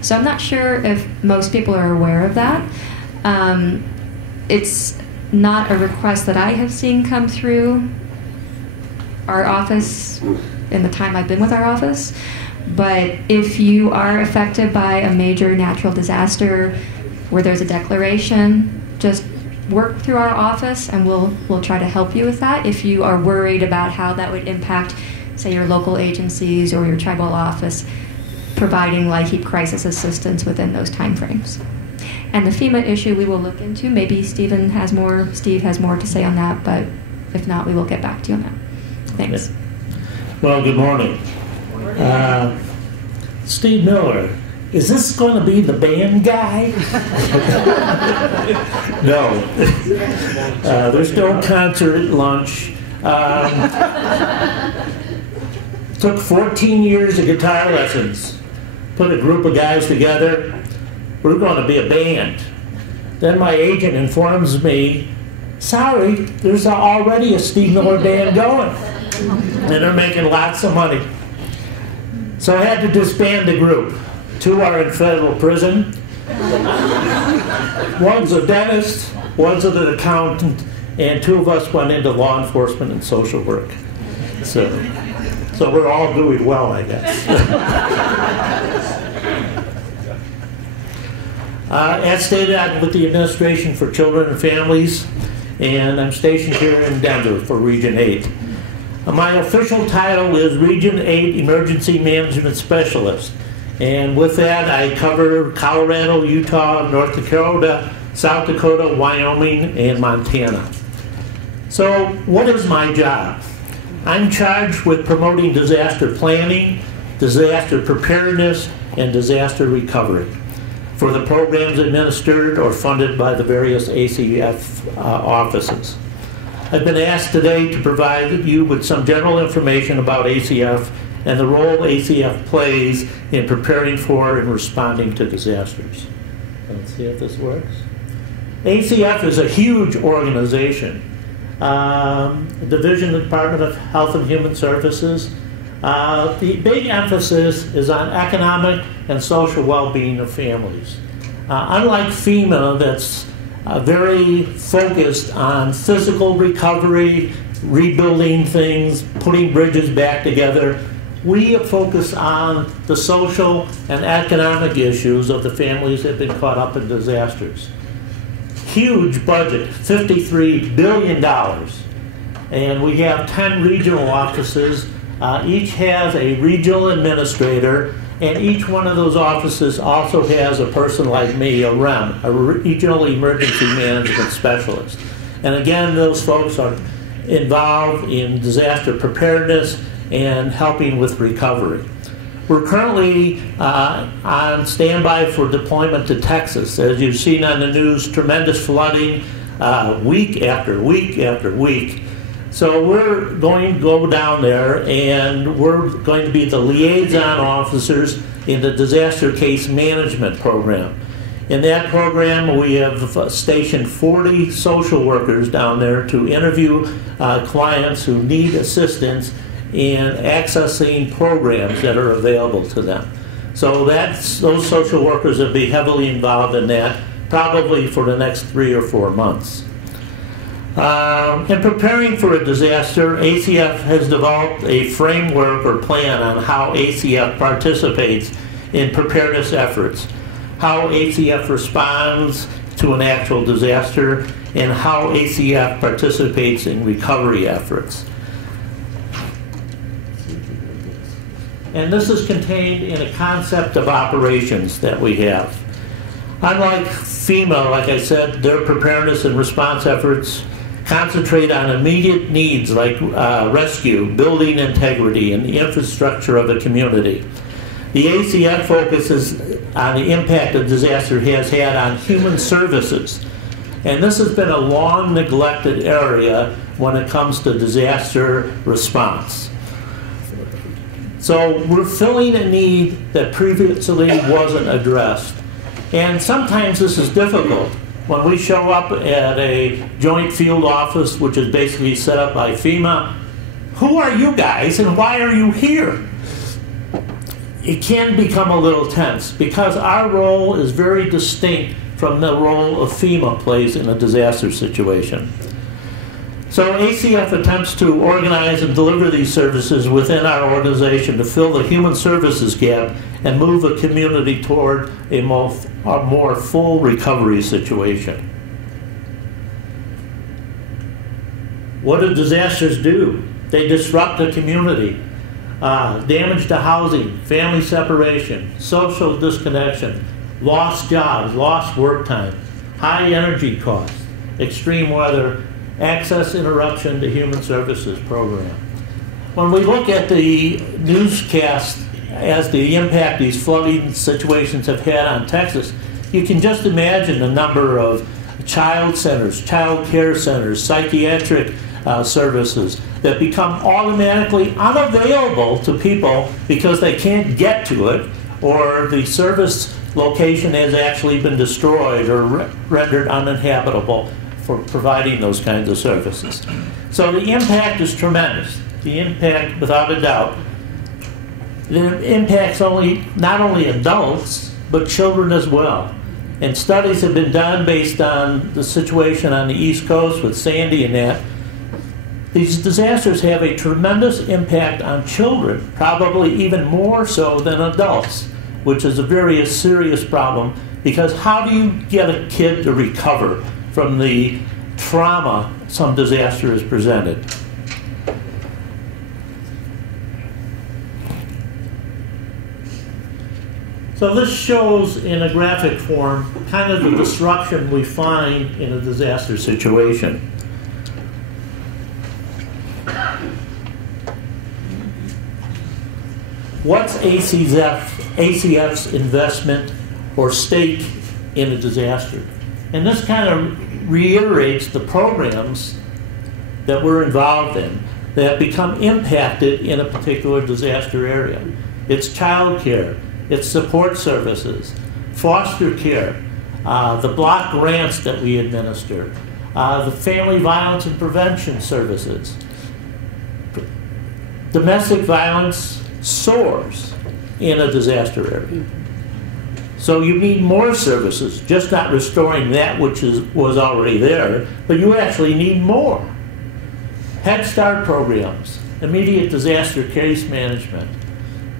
So I'm not sure if most people are aware of that. It's not a request that I have seen come through our office in the time I've been with our office, but if you are affected by a major natural disaster where there's a declaration, just work through our office and we'll try to help you with that if you are worried about how that would impact, say, your local agencies or your tribal office providing light heap crisis assistance within those timeframes. And the FEMA issue we will look into. Maybe Steve has more to say on that, but if not, we will get back to you on that. Thanks. Well, good morning. Steve Miller, is this going to be the band guy? No. There's no concert at lunch. Took 14 years of guitar lessons. Put a group of guys together. We're going to be a band. Then my agent informs me, sorry, there's already a Steve Miller band going. And they're making lots of money. So I had to disband the group. 2 are in federal prison. One's a dentist, one's an accountant, and 2 of us went into law enforcement and social work. So we're all doing well, I guess. As stated, I'm with the Administration for Children and Families, and I'm stationed here in Denver for Region 8. My official title is Region 8 Emergency Management Specialist. And with that, I cover Colorado, Utah, North Dakota, South Dakota, Wyoming, and Montana. So what is my job? I'm charged with promoting disaster planning, disaster preparedness, and disaster recovery for the programs administered or funded by the various ACF offices. I've been asked today to provide you with some general information about ACF and the role ACF plays in preparing for and responding to disasters. Let's see if this works. ACF is a huge organization. Division of the Department of Health and Human Services. The big emphasis is on economic and social well-being of families. Unlike FEMA, that's very focused on physical recovery, rebuilding things, putting bridges back together, we focus on the social and economic issues of the families that have been caught up in disasters. Huge budget, $53 billion. And we have 10 regional offices. Each has a regional administrator, and each one of those offices also has a person like me, a REM, a Regional Emergency Management Specialist. And again, those folks are involved in disaster preparedness and helping with recovery. We're currently on standby for deployment to Texas. As you've seen on the news, tremendous flooding week after week after week. So we're going to go down there, and we're going to be the liaison officers in the disaster case management program. In that program, we have stationed 40 social workers down there to interview clients who need assistance in accessing programs that are available to them. So those social workers will be heavily involved in that, probably for the next 3 or 4 months. In preparing for a disaster, ACF has developed a framework or plan on how ACF participates in preparedness efforts, how ACF responds to an actual disaster, and how ACF participates in recovery efforts. And this is contained in a concept of operations that we have. Unlike FEMA, like I said, their preparedness and response efforts concentrate on immediate needs like rescue, building integrity, and the infrastructure of a community. The ACF focuses on the impact a disaster has had on human services. And this has been a long neglected area when it comes to disaster response. So we're filling a need that previously wasn't addressed. And sometimes this is difficult. When we show up at a joint field office, which is basically set up by FEMA, who are you guys and why are you here? It can become a little tense because our role is very distinct from the role of FEMA plays in a disaster situation. So ACF attempts to organize and deliver these services within our organization to fill the human services gap and move a community toward a more full recovery situation. What do disasters do? They disrupt a community. Damage to housing, family separation, social disconnection, lost jobs, lost work time, high energy costs, extreme weather, access interruption to human services program. When we look at the newscast as the impact these flooding situations have had on Texas, you can just imagine the number of child centers, child care centers, psychiatric services that become automatically unavailable to people because they can't get to it, or the service location has actually been destroyed or rendered uninhabitable for providing those kinds of services. So the impact is tremendous. The impact, without a doubt, it impacts not only adults, but children as well. And studies have been done based on the situation on the East Coast with Sandy and that. These disasters have a tremendous impact on children, probably even more so than adults, which is a very serious problem, because how do you get a kid to recover from the trauma some disaster has presented? So this shows in a graphic form kind of the disruption we find in a disaster situation. What's ACF's investment or stake in a disaster? And this kind of reiterates the programs that we're involved in that become impacted in a particular disaster area. It's child care, it's support services, foster care, the block grants that we administer, the family violence and prevention services. Domestic violence soars in a disaster area. So you need more services, just not restoring that which was already there, but you actually need more. Head Start programs, immediate disaster case management.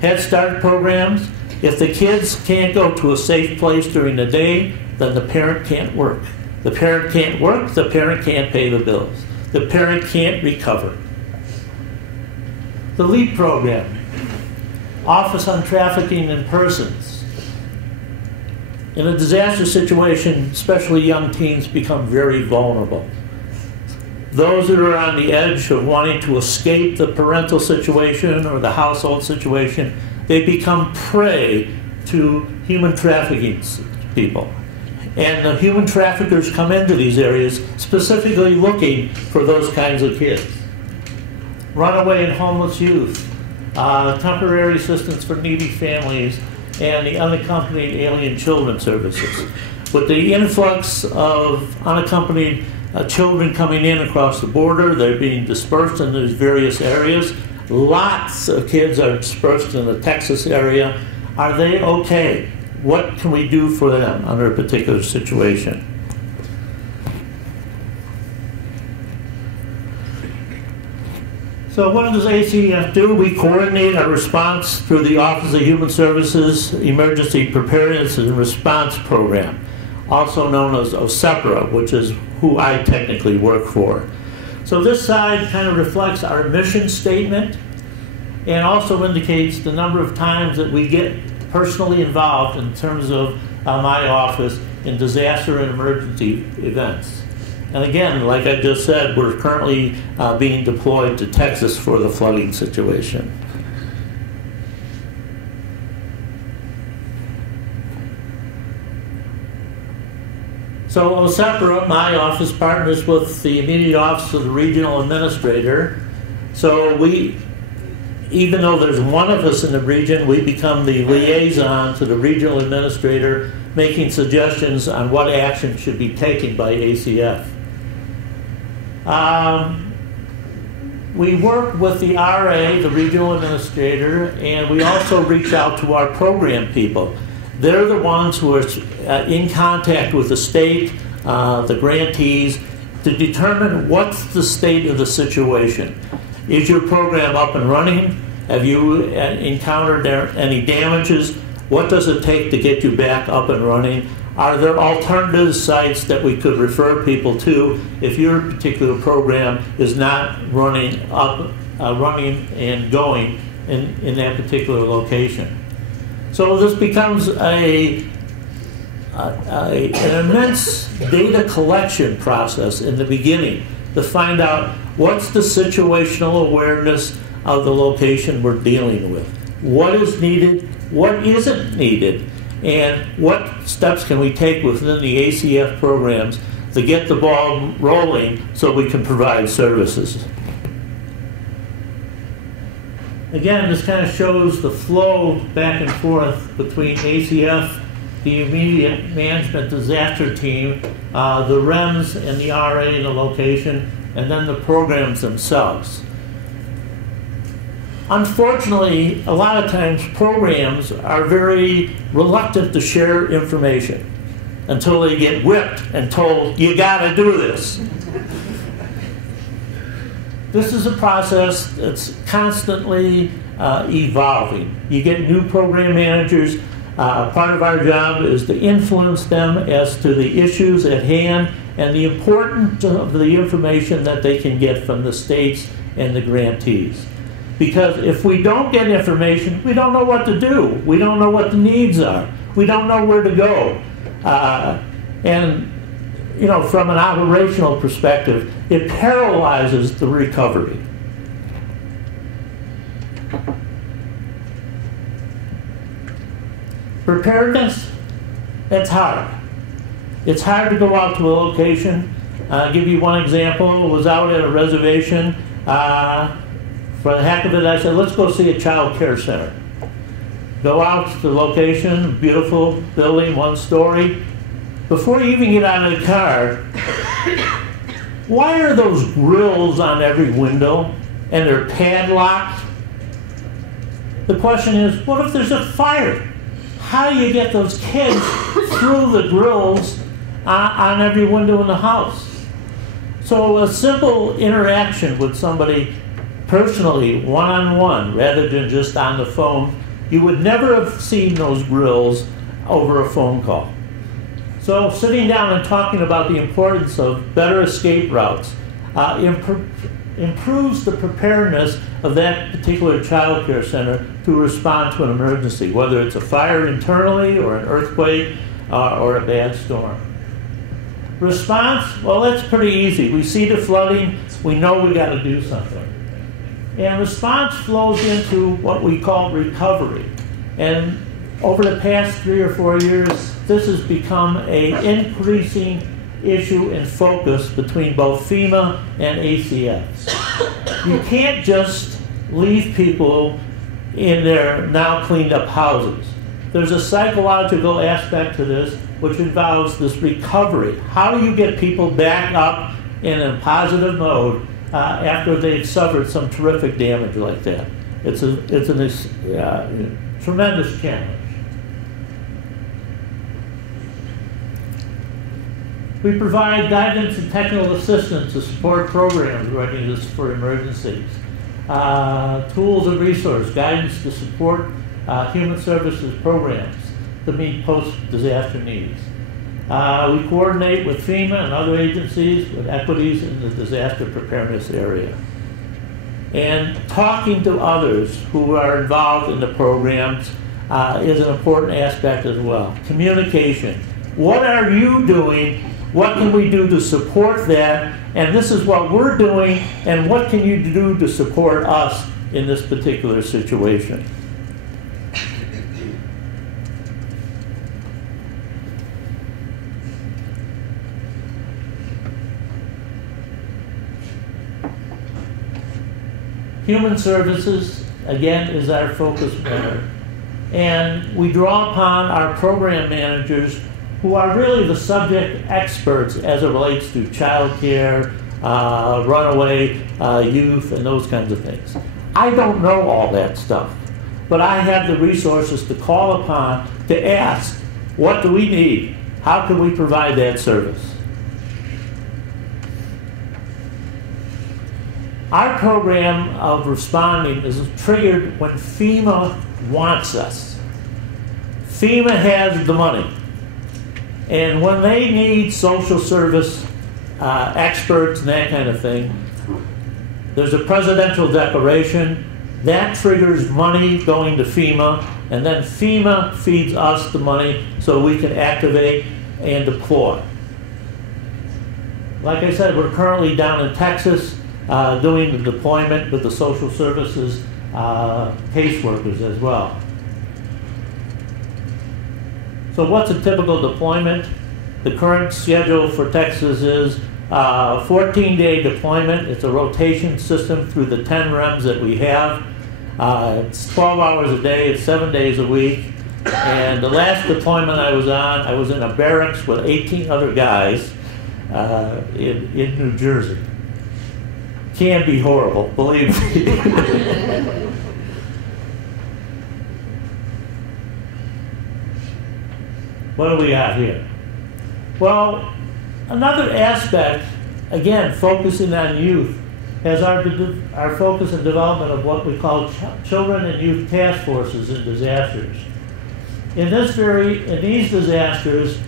Head Start programs, if the kids can't go to a safe place during the day, then the parent can't work. The parent can't work, the parent can't pay the bills. The parent can't recover. The LEAP program, Office on Trafficking in Persons. In a disaster situation, especially young teens become very vulnerable. Those that are on the edge of wanting to escape the parental situation or the household situation, they become prey to human trafficking people. And the human traffickers come into these areas specifically looking for those kinds of kids. Runaway and homeless youth, temporary assistance for needy families, and the unaccompanied alien children services. With the influx of unaccompanied children coming in across the border, they're being dispersed in these various areas. Lots of kids are dispersed in the Texas area. Are they okay? What can we do for them under a particular situation? So what does ACF do? We coordinate our response through the Office of Human Services Emergency Preparedness and Response Program, also known as OSEPRA, which is who I technically work for. So this side kind of reflects our mission statement and also indicates the number of times that we get personally involved in terms of my office in disaster and emergency events. And again, like I just said, we're currently being deployed to Texas for the flooding situation. So OSEPRA, my office, partners with the immediate office of the regional administrator. So we, even though there's one of us in the region, we become the liaison to the regional administrator, making suggestions on what action should be taken by ACF. We work with the RA, the regional administrator, and we also reach out to our program people. They're the ones who are in contact with the state, the grantees, to determine what's the state of the situation. Is your program up and running? Have you encountered any damages? What does it take to get you back up and running? Are there alternative sites that we could refer people to if your particular program is not running and going in that particular location? So this becomes an immense data collection process in the beginning to find out what's the situational awareness of the location we're dealing with. What is needed, what isn't needed, and what steps can we take within the ACF programs to get the ball rolling so we can provide services. Again, this kind of shows the flow back and forth between ACF, the immediate management disaster team, the REMS and the RA in the location, and then the programs themselves. Unfortunately, a lot of times programs are very reluctant to share information until they get whipped and told, you gotta do this. This is a process that's constantly evolving. You get new program managers. Part of our job is to influence them as to the issues at hand and the importance of the information that they can get from the states and the grantees. Because if we don't get information, we don't know what to do. We don't know what the needs are. We don't know where to go. And you know, from an operational perspective, it paralyzes the recovery. Preparedness, it's hard. It's hard to go out to a location. I'll give you one example. I was out at a reservation. For the heck of it, I said, let's go see a child care center. Go out to the location, beautiful building, one story. Before you even get out of the car, why are those grills on every window and they're padlocked? The question is, what if there's a fire? How do you get those kids through the grills on every window in the house? So a simple interaction with somebody personally, one-on-one, rather than just on the phone, you would never have seen those grills over a phone call. So sitting down and talking about the importance of better escape routes improves the preparedness of that particular child care center to respond to an emergency, whether it's a fire internally or an earthquake or a bad storm. Response, well, that's pretty easy. We see the flooding, we know we got to do something. And response flows into what we call recovery. And over the past 3 or 4 years, this has become an increasing issue and focus between both FEMA and ACF. You can't just leave people in their now cleaned up houses. There's a psychological aspect to this which involves this recovery. How do you get people back up in a positive mode after they've suffered some terrific damage like that? It's a tremendous challenge. We provide guidance and technical assistance to support programs readiness for emergencies. Tools and resource guidance to support human services programs to meet post-disaster needs. We coordinate with FEMA and other agencies with equities in the disaster preparedness area. And talking to others who are involved in the programs is an important aspect as well. Communication. What are you doing? What can we do to support that? And this is what we're doing, and what can you do to support us in this particular situation? Human services, again, is our focus matter. And we draw upon our program managers who are really the subject experts as it relates to child care, runaway youth, and those kinds of things. I don't know all that stuff, but I have the resources to call upon to ask, what do we need? How can we provide that service? Our program of responding is triggered when FEMA wants us. FEMA has the money. And when they need social service experts and that kind of thing, there's a presidential declaration that triggers money going to FEMA, and then FEMA feeds us the money so we can activate and deploy. Like I said, we're currently down in Texas doing the deployment with the social services caseworkers as well. So what's a typical deployment? The current schedule for Texas is 14-day deployment. It's a rotation system through the 10 REMs that we have. It's 12 hours a day, it's 7 days a week. And the last deployment I was on, I was in a barracks with 18 other guys in New Jersey. Can be horrible, believe me. What do we got here? Well, another aspect, again, focusing on youth, has our focus and development of what we call children and youth task forces in disasters. In these disasters,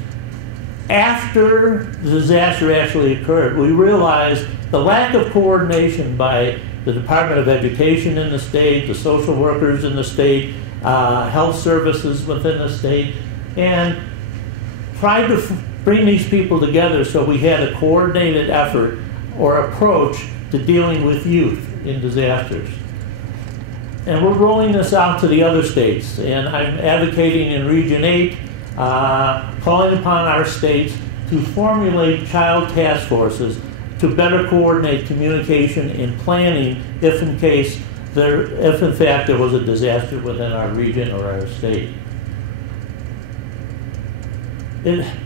after the disaster actually occurred, we realized the lack of coordination by the Department of Education in the state, the social workers in the state, health services within the state, and tried to bring these people together so we had a coordinated effort or approach to dealing with youth in disasters. And we're rolling this out to the other states, and I'm advocating in Region 8, calling upon our states to formulate child task forces to better coordinate communication and planning if in fact there was a disaster within our region or our state.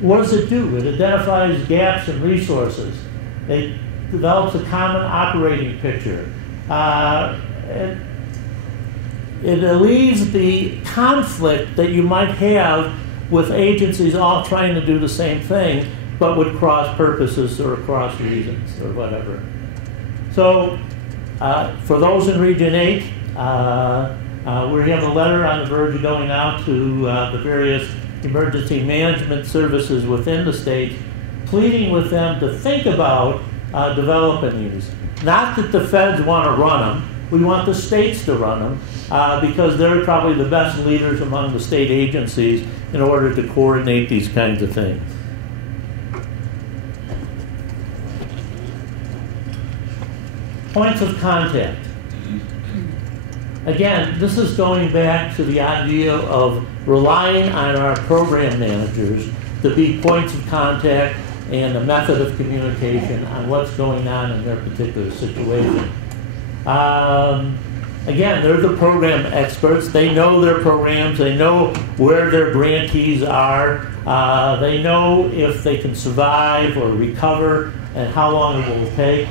What does it do? It identifies gaps in resources. It develops a common operating picture. It alleviates the conflict that you might have with agencies all trying to do the same thing, but with cross purposes or cross reasons or whatever. So, for those in Region 8, we have a letter on the verge of going out to the various emergency management services within the state, pleading with them to think about developing these. Not that the feds want to run them, we want the states to run them because they're probably the best leaders among the state agencies in order to coordinate these kinds of things. Points of contact. Again, this is going back to the idea of relying on our program managers to be points of contact and a method of communication on what's going on in their particular situation. Again, they're the program experts. They know their programs. They know where their grantees are. They know if they can survive or recover and how long it will take.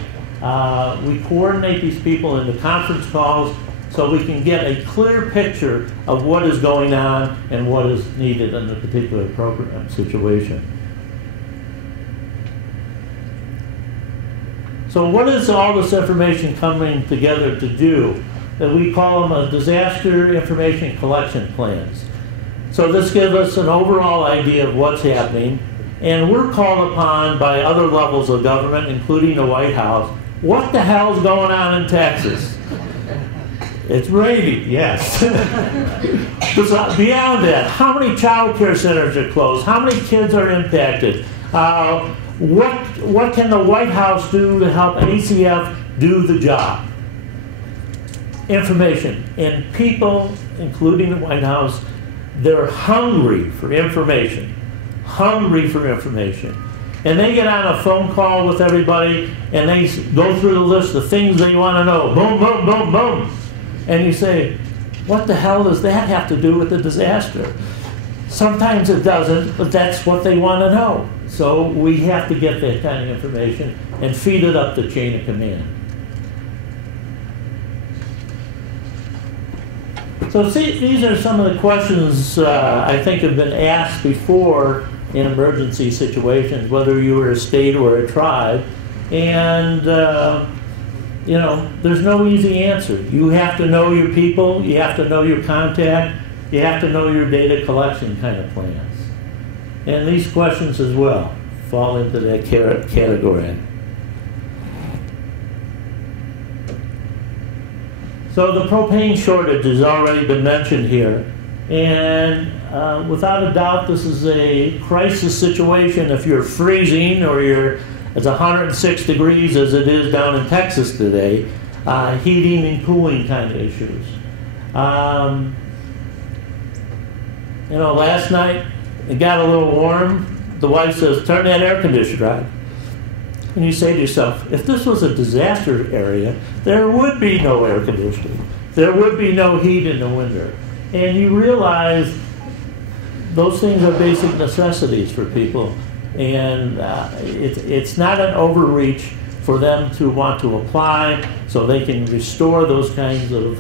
We coordinate these people into conference calls so we can get a clear picture of what is going on and what is needed in the particular program situation. So what is all this information coming together to do? We call them a disaster information collection plans. So this gives us an overall idea of what's happening, and we're called upon by other levels of government, including the White House. What the hell's going on in Texas? It's raining, yes. Beyond that, how many child care centers are closed? How many kids are impacted? What can the White House do to help ACF do the job? Information. And people, including the White House, they're hungry for information. Hungry for information. And they get on a phone call with everybody and they go through the list of things they want to know. Boom, boom, boom, boom. And you say, what the hell does that have to do with the disaster? Sometimes it doesn't, but that's what they want to know. So we have to get that kind of information and feed it up the chain of command. So see, these are some of the questions I think have been asked before in emergency situations, whether you were a state or a tribe. And you know, there's no easy answer. You have to know your people, you have to know your contact, you have to know your data collection kind of plans. And these questions as well fall into that category. So the propane shortage has already been mentioned here. And without a doubt, this is a crisis situation if you're freezing or it's 106 degrees as it is down in Texas today, heating and cooling kind of issues. You know, last night it got a little warm. The wife says, turn that air conditioner on. And you say to yourself, if this was a disaster area, there would be no air conditioning. There would be no heat in the winter. And you realize those things are basic necessities for people. And it's not an overreach for them to want to apply so they can restore those kinds of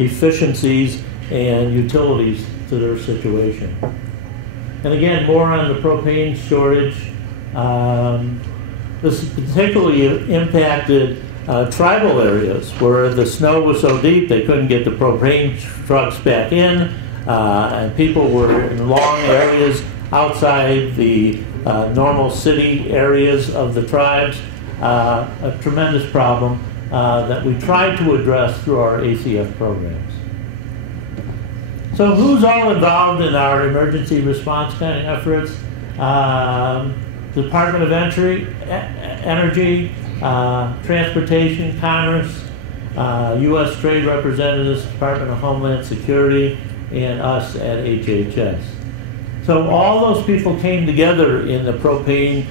efficiencies and utilities to their situation. And again, more on the propane shortage. This particularly impacted tribal areas where the snow was so deep they couldn't get the propane trucks back in, and people were in long areas outside the normal city areas of the tribes. A tremendous problem that we tried to address through our ACF programs. So who's all involved in our emergency response kind of efforts? Department of Energy, Transportation, Commerce, U.S. Trade Representatives, Department of Homeland Security, and us at HHS. So all those people came together in the propane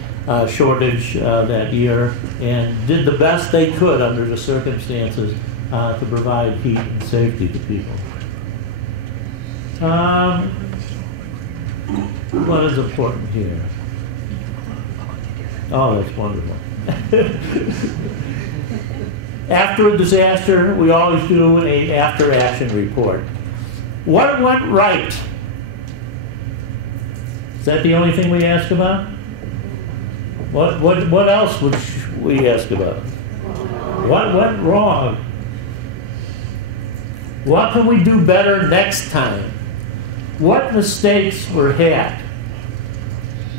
shortage that year and did the best they could under the circumstances to provide heat and safety to people. What is important here? Oh, that's wonderful. After a disaster, we always do an after-action report. What went right? Is that the only thing we ask about? What else would we ask about? What went wrong? What can we do better next time? What mistakes were had?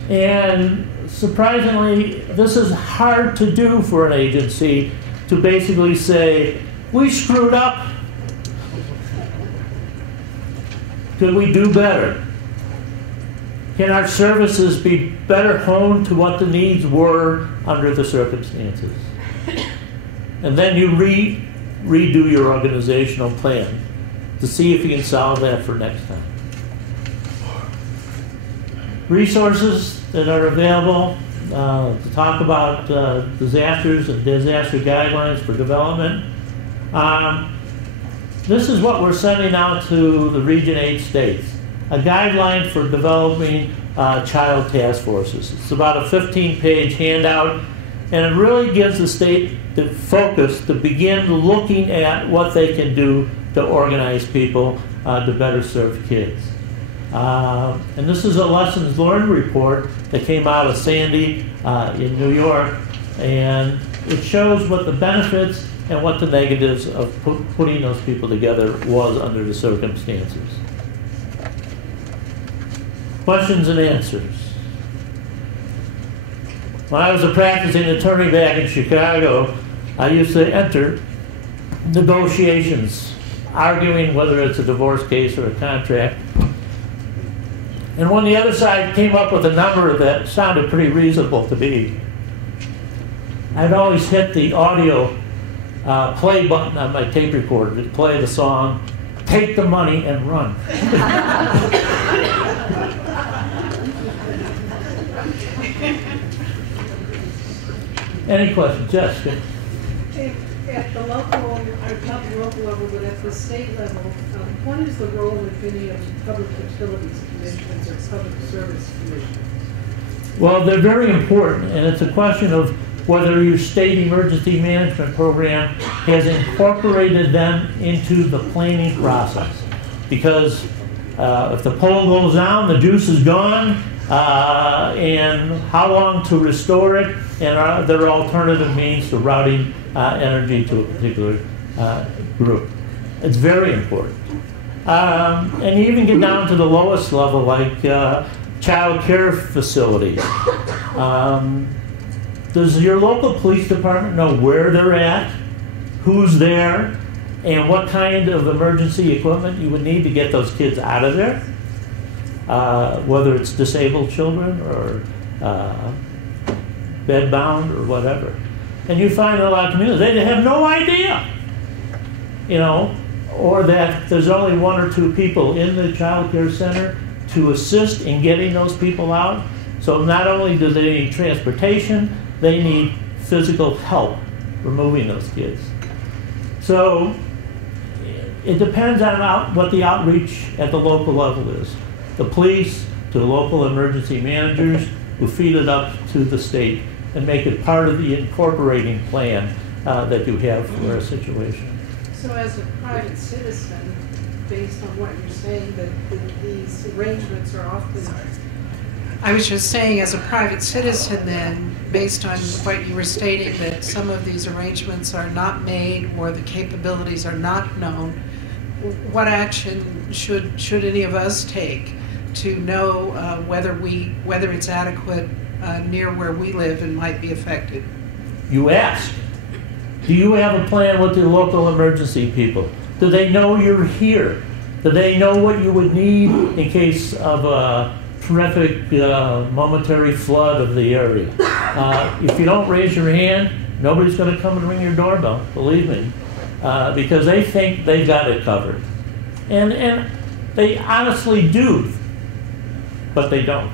And surprisingly, this is hard to do for an agency to basically say, we screwed up. Could we do better? Can our services be better honed to what the needs were under the circumstances? And then you redo your organizational plan to see if you can solve that for next time. Resources that are available to talk about disasters and disaster guidelines for development. This is what we're sending out to the Region 8 states. A guideline for developing child task forces. It's about a 15-page handout, and it really gives the state the focus to begin looking at what they can do to organize people to better serve kids. And this is a lessons learned report that came out of Sandy in New York, and It shows what the benefits and what the negatives of putting those people together was under the circumstances. Questions and answers. When I was a practicing attorney back in Chicago, I used to enter negotiations, arguing whether it's a divorce case or a contract. And when the other side came up with a number that sounded pretty reasonable to me, I'd always hit the audio play button on my tape recorder to play the song, "Take the Money and Run." Any questions? Yes. At the local, or not the local level, but at the state level, what is the role, if any, of public utilities commissions or public service commissions? Well, they're very important, and it's a question of whether your state emergency management program has incorporated them into the planning process. Because if the pole goes down, the juice is gone, and how long to restore it, and are there alternative means to routing energy to a particular group. It's very important. And you even get down to the lowest level, like child care facilities. Does your local police department know where they're at, who's there, and what kind of emergency equipment you would need to get those kids out of there? Whether it's disabled children or bedbound or whatever. And you find in a lot of communities, they have no idea, you know, or that there's only one or two people in the child care center to assist in getting those people out. So not only do they need transportation, they need physical help removing those kids. So it depends on what the outreach at the local level is. The police, to the local emergency managers, who feed it up to the state and make it part of the incorporating plan that you have for a situation. So as a private citizen, based on what you're saying, that these arrangements are often... I was just saying, as a private citizen then, based on what you were stating, that some of these arrangements are not made or the capabilities are not known, what action should any of us take to know whether it's adequate near where we live and might be affected? You ask. Do you have a plan with the local emergency people? Do they know you're here? Do they know what you would need in case of a terrific momentary flood of the area? If you don't raise your hand, nobody's going to come and ring your doorbell, believe me, because they think they've got it covered. And they honestly do, but they don't.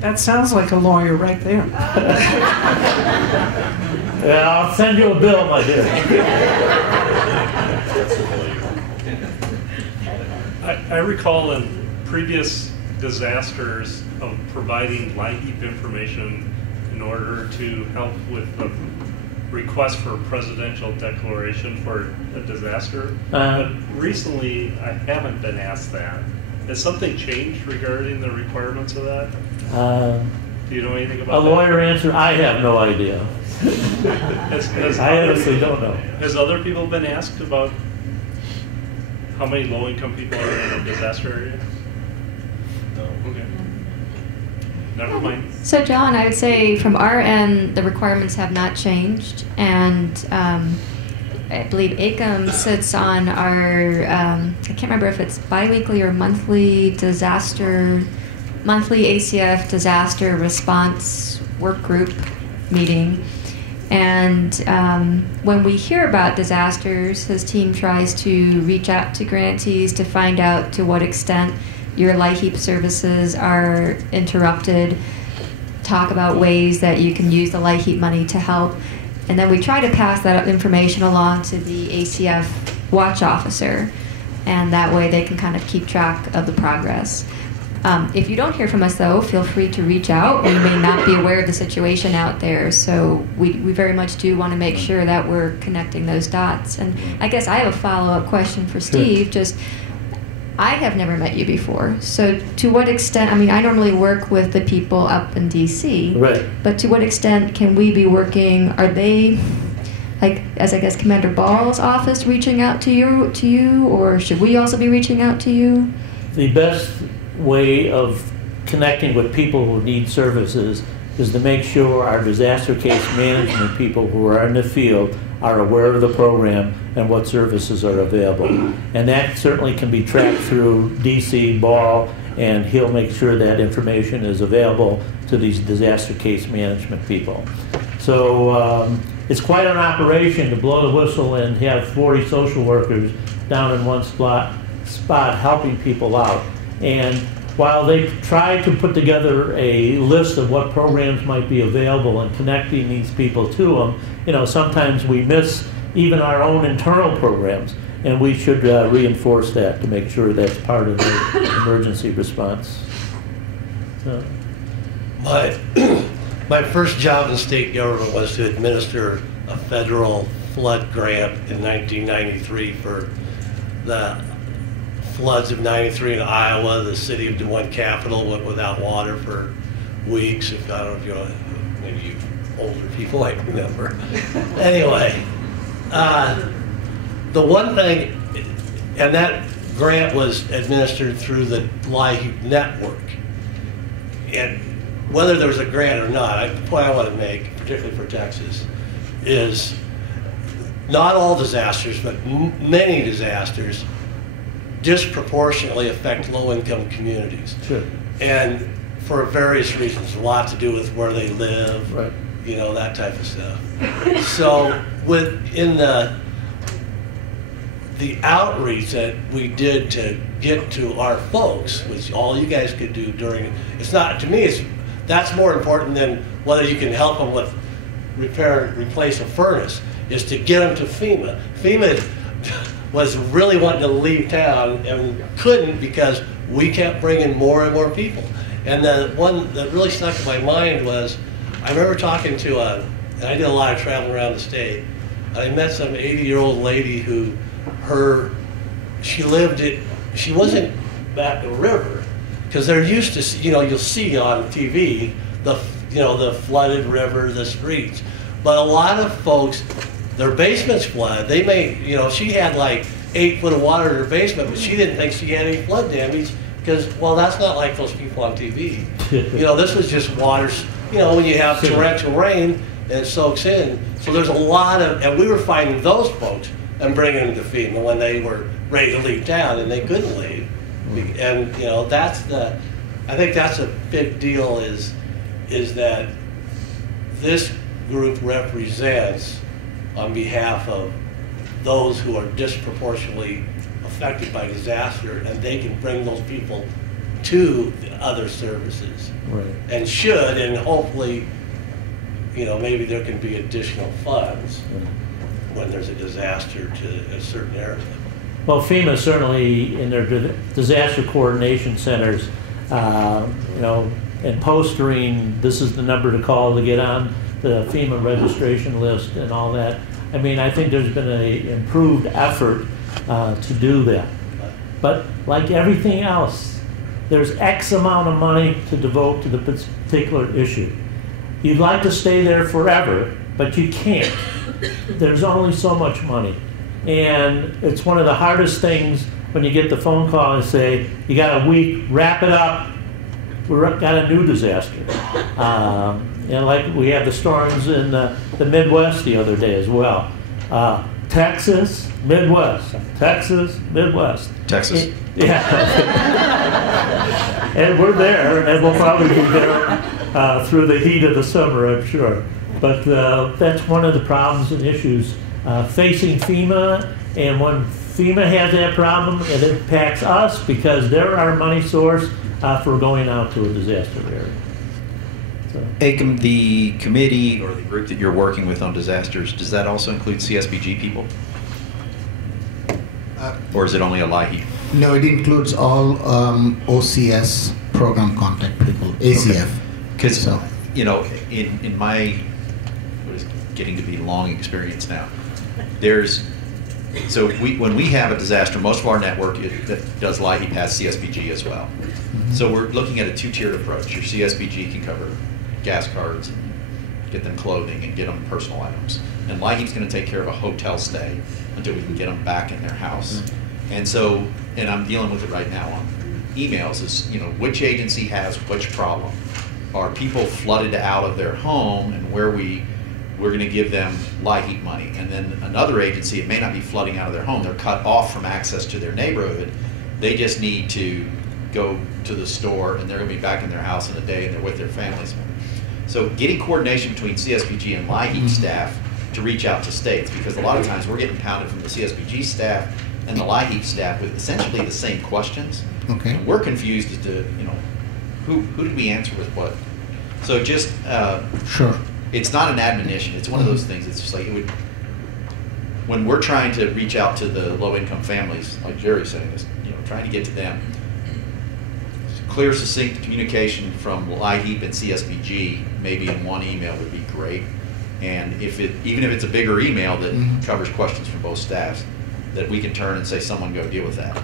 That sounds like a lawyer right there. Yeah, I'll send you a bill, my dear. I recall in previous disasters of providing LIHEAP information in order to help with the request for a presidential declaration for a disaster. But recently, I haven't been asked that. Has something changed regarding the requirements of that? Do you know anything about a lawyer answer? I have no idea. I honestly don't know. Has other people been asked about how many low-income people are in a disaster area? No. Okay. Never mind. So, John, I would say from our end, the requirements have not changed, and I believe ACOM sits on our, I can't remember if it's biweekly or monthly ACF disaster response work group meeting. And when we hear about disasters, his team tries to reach out to grantees to find out to what extent your LIHEAP services are interrupted, talk about ways that you can use the LIHEAP money to help. And then we try to pass that information along to the ACF watch officer, and that way they can kind of keep track of the progress. If you don't hear from us, though, feel free to reach out. We may not be aware of the situation out there, so we very much do want to make sure that we're connecting those dots. And I guess I have a follow-up question for Steve. Just, I have never met you before. So to what extent, I mean, I normally work with the people up in DC. Right. But to what extent can we be working, are they, like, as I guess Commander Ball's office reaching out to you, or should we also be reaching out to you? The best way of connecting with people who need services is to make sure our disaster case management people who are in the field are aware of the program and what services are available. And that certainly can be tracked through DC Ball, and he'll make sure that information is available to these disaster case management people. So it's quite an operation to blow the whistle and have 40 social workers down in one spot helping people out. And while they try to put together a list of what programs might be available and connecting these people to them, you know, sometimes we miss even our own internal programs, and we should reinforce that to make sure that's part of the emergency response. So. My first job in state government was to administer a federal flood grant in 1993 for the floods of 93 in Iowa. The city of Des Moines capital went without water for weeks. I don't know if you're, maybe you older people might remember. Anyway, the one thing, and that grant was administered through the LIHEAP network. And whether there was a grant or not, the point I want to make, particularly for Texas, is not all disasters, but many disasters disproportionately affect low-income communities. Sure. And for various reasons, a lot to do with where they live, right. You know, that type of stuff. So within the outreach that we did to get to our folks, which all you guys could do during, it's not, to me, that's more important than whether you can help them with repair and replace a furnace, is to get them to FEMA. FEMA was really wanting to leave town and couldn't because we kept bringing more and more people. And the one that really stuck in my mind was, I remember talking to and I did a lot of traveling around the state, and I met some 80-year-old lady who, she wasn't at the river, because they're used to, you know, you'll see on TV, the flooded river, the streets. But a lot of folks, their basements flood. They may, you know, she had like 8 foot of water in her basement, but she didn't think she had any flood damage because, well, that's not like those people on TV. You know, this was just water, you know, when you have torrential rain and it soaks in. So there's a lot of, and we were finding those folks and bringing them to FEMA when they were ready to leave town and they couldn't leave. And, you know, I think that's a big deal is that this group represents on behalf of those who are disproportionately affected by disaster, and they can bring those people to the other services. Right. And should, and hopefully, you know, maybe there can be additional funds when there's a disaster to a certain area. Well, FEMA certainly in their disaster coordination centers, you know, and postering, this is the number to call to get on the FEMA registration list and all that. I mean, I think there's been an improved effort to do that. But like everything else, there's X amount of money to devote to the particular issue. You'd like to stay there forever, but you can't. There's only so much money. And it's one of the hardest things when you get the phone call and say, you got a week, wrap it up, we've got a new disaster. And like we had the storms in the Midwest the other day as well. Texas, Midwest, Texas, Midwest. Texas. Yeah. And we're there, and we'll probably be there through the heat of the summer, I'm sure. But that's one of the problems and issues facing FEMA, and when FEMA has that problem, it impacts us because they're our money source for going out to a disaster area. AICM, the committee or the group that you're working with on disasters, does that also include CSBG people? Or is it only a LIHEAP? No, it includes all OCS program contact people, ACF. Because, you know, in my, what is getting to be long experience now, there's So when we have a disaster, most of our network that does LIHEAP has CSBG as well. So we're looking at a two-tiered approach. Your CSBG can cover gas cards, and get them clothing, and get them personal items. And LIHEAP's going to take care of a hotel stay until we can get them back in their house. And so, and I'm dealing with it right now on emails, is, you know, which agency has which problem. Are people flooded out of their home, and we're going to give them LIHEAP money. And then another agency, it may not be flooding out of their home, they're cut off from access to their neighborhood. They just need to go to the store, and they're going to be back in their house in a day, and they're with their families. So getting coordination between CSBG and LIHEAP staff to reach out to states, because a lot of times we're getting pounded from the CSBG staff and the LIHEAP staff with essentially the same questions. Okay. And we're confused as to, you know, who did we answer with what? So just sure. It's not an admonition. It's one of those things. It's just like it would. When we're trying to reach out to the low-income families, like Jerry's saying, is, you know, trying to get to them. Clear, succinct communication from LIHEAP and CSBG, maybe in one email, would be great. And even if it's a bigger email that covers questions from both staffs, that we can turn and say, someone go deal with that.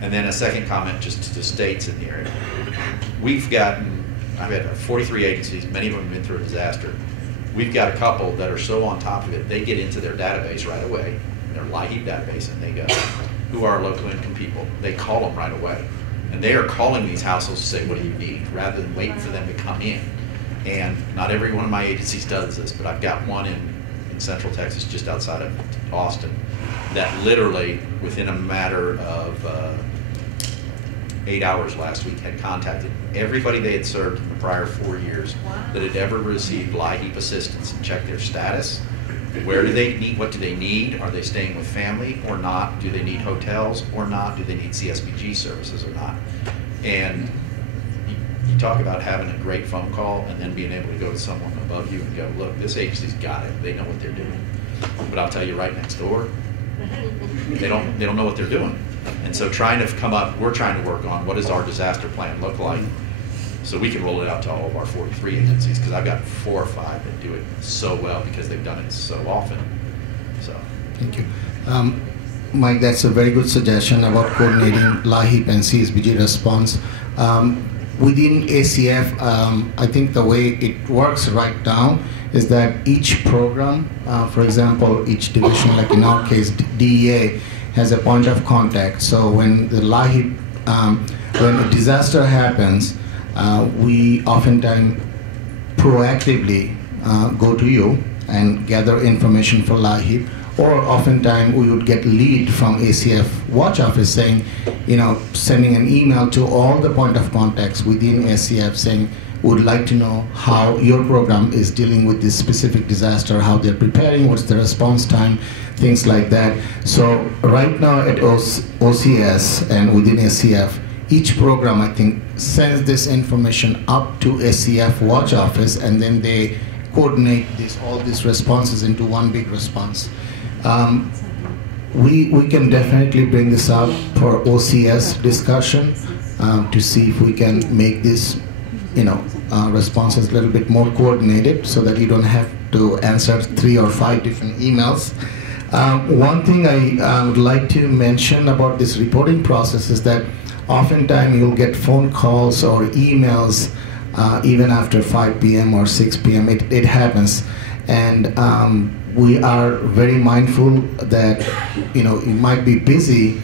And then a second comment just to states in here. I've had 43 agencies, many of them have been through a disaster. We've got a couple that are so on top of it, they get into their database right away, their LIHEAP database, and they go, who are local income people? They call them right away. And they are calling these households to say, what do you need, rather than waiting for them to come in. And not every one of my agencies does this, but I've got one in Central Texas, just outside of Austin, that literally, within a matter of 8 hours last week, had contacted everybody they had served in the prior 4 years that had ever received LIHEAP assistance and checked their status. Where do they need? What do they need? Are they staying with family or not? Do they need hotels or not? Do they need CSBG services or not? And you talk about having a great phone call and then being able to go to someone above you and go, look, this agency's got it. They know what they're doing. But I'll tell you, right next door, they don't know what they're doing. And so we're trying to work on what does our disaster plan look like, so we can roll it out to all of our 43 agencies, because I've got 4 or 5 that do it so well because they've done it so often. So. Thank you. Mike, that's a very good suggestion about coordinating LIHEAP and CSBG response. Within ACF, I think the way it works right now is that each program, for example, each division, like in our case, DEA, has a point of contact. So when the LIHEAP, when a disaster happens, we oftentimes proactively go to you and gather information for LIHEAP, or oftentimes we would get lead from ACF Watch Office saying, you know, sending an email to all the point of contacts within ACF saying, would like to know how your program is dealing with this specific disaster, how they're preparing, what's the response time, things like that. So right now at OCS and within ACF, each program, I think, sends this information up to ACF Watch Office, and then they coordinate all these responses into one big response. We can definitely bring this up for OCS discussion to see if we can make this, responses a little bit more coordinated, so that you don't have to answer 3 or 5 different emails. One thing I would like to mention about this reporting process is that oftentimes you'll get phone calls or emails even after 5 p.m. or 6 p.m. It happens, and we are very mindful that you might be busy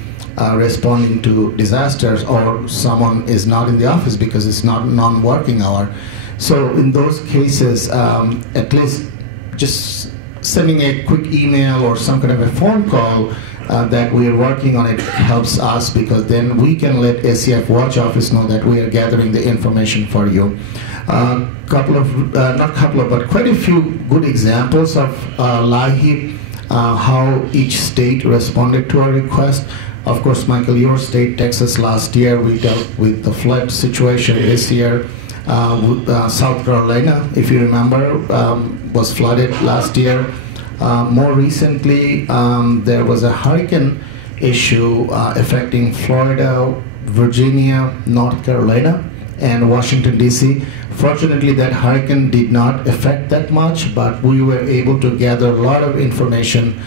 responding to disasters, or someone is not in the office because it's not non-working hour. So in those cases, at least just sending a quick email or some kind of a phone call that we are working on it helps us, because then we can let ACF Watch Office know that we are gathering the information for you. Quite a few good examples of LIHEAP, how each state responded to our request. Of course, Michael, your state, Texas, last year we dealt with the flood situation. This year, South Carolina, if you remember, was flooded last year. More recently, there was a hurricane issue affecting Florida, Virginia, North Carolina, and Washington, D.C. Fortunately, that hurricane did not affect that much, but we were able to gather a lot of information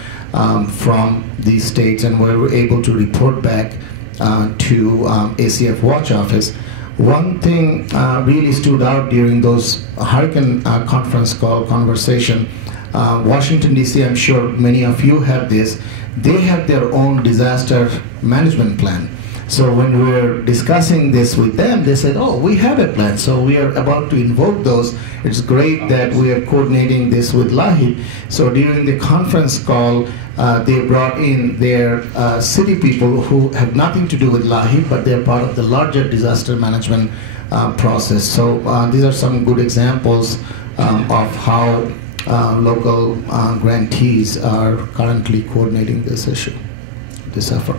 from these states, and we were able to report back to ACF Watch Office. One thing really stood out during those hurricane conference call conversation. Washington DC, I'm sure many of you have this, they have their own disaster management plan. So when we were discussing this with them, they said, oh, we have a plan, so we are about to invoke those. It's great that we are coordinating this with LAHIP. So during the conference call, they brought in their city people who have nothing to do with LAHIP, but they're part of the larger disaster management process. So these are some good examples of how local grantees are currently coordinating this issue, this effort.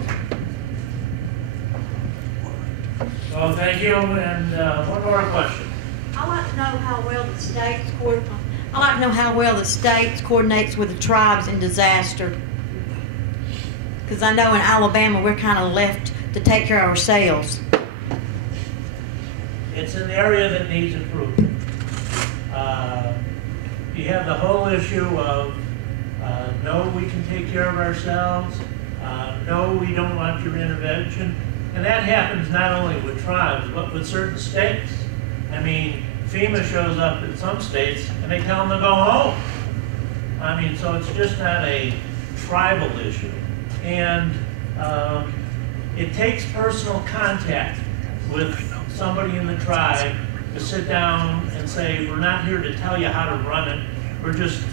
So thank you, and one more question. I'd like to know how well the state coordinates with the tribes in disaster. Because I know in Alabama we're kind of left to take care of ourselves. It's an area that needs improvement. You have the whole issue of no, we can take care of ourselves, no, we don't want your intervention. And that happens not only with tribes, but with certain states. I mean, FEMA shows up in some states and they tell them to go home. I mean, so it's just not a tribal issue. And it takes personal contact with somebody in the tribe to sit down and say, we're not here to tell you how to run it. We're just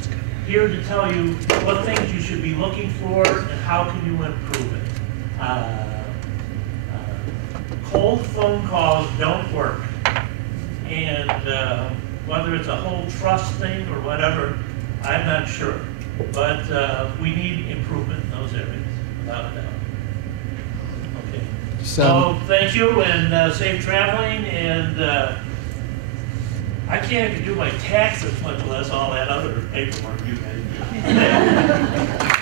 here to tell you what things you should be looking for and how can you improve it. Cold phone calls don't work. And whether it's a whole trust thing or whatever, I'm not sure. But we need improvement in those areas, without a doubt. Okay. So thank you, and safe traveling. And I can't even do my taxes, much less all that other paperwork you guys do.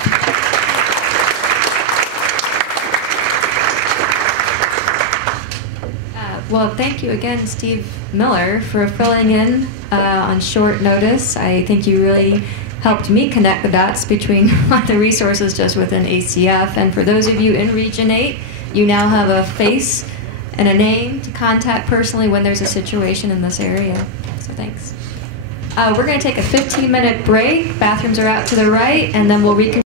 Well, thank you again, Steve Miller, for filling in on short notice. I think you really helped me connect the dots between the resources just within ACF. And for those of you in Region 8, you now have a face and a name to contact personally when there's a situation in this area. So thanks. We're going to take a 15-minute break. Bathrooms are out to the right, and then we'll reconvene.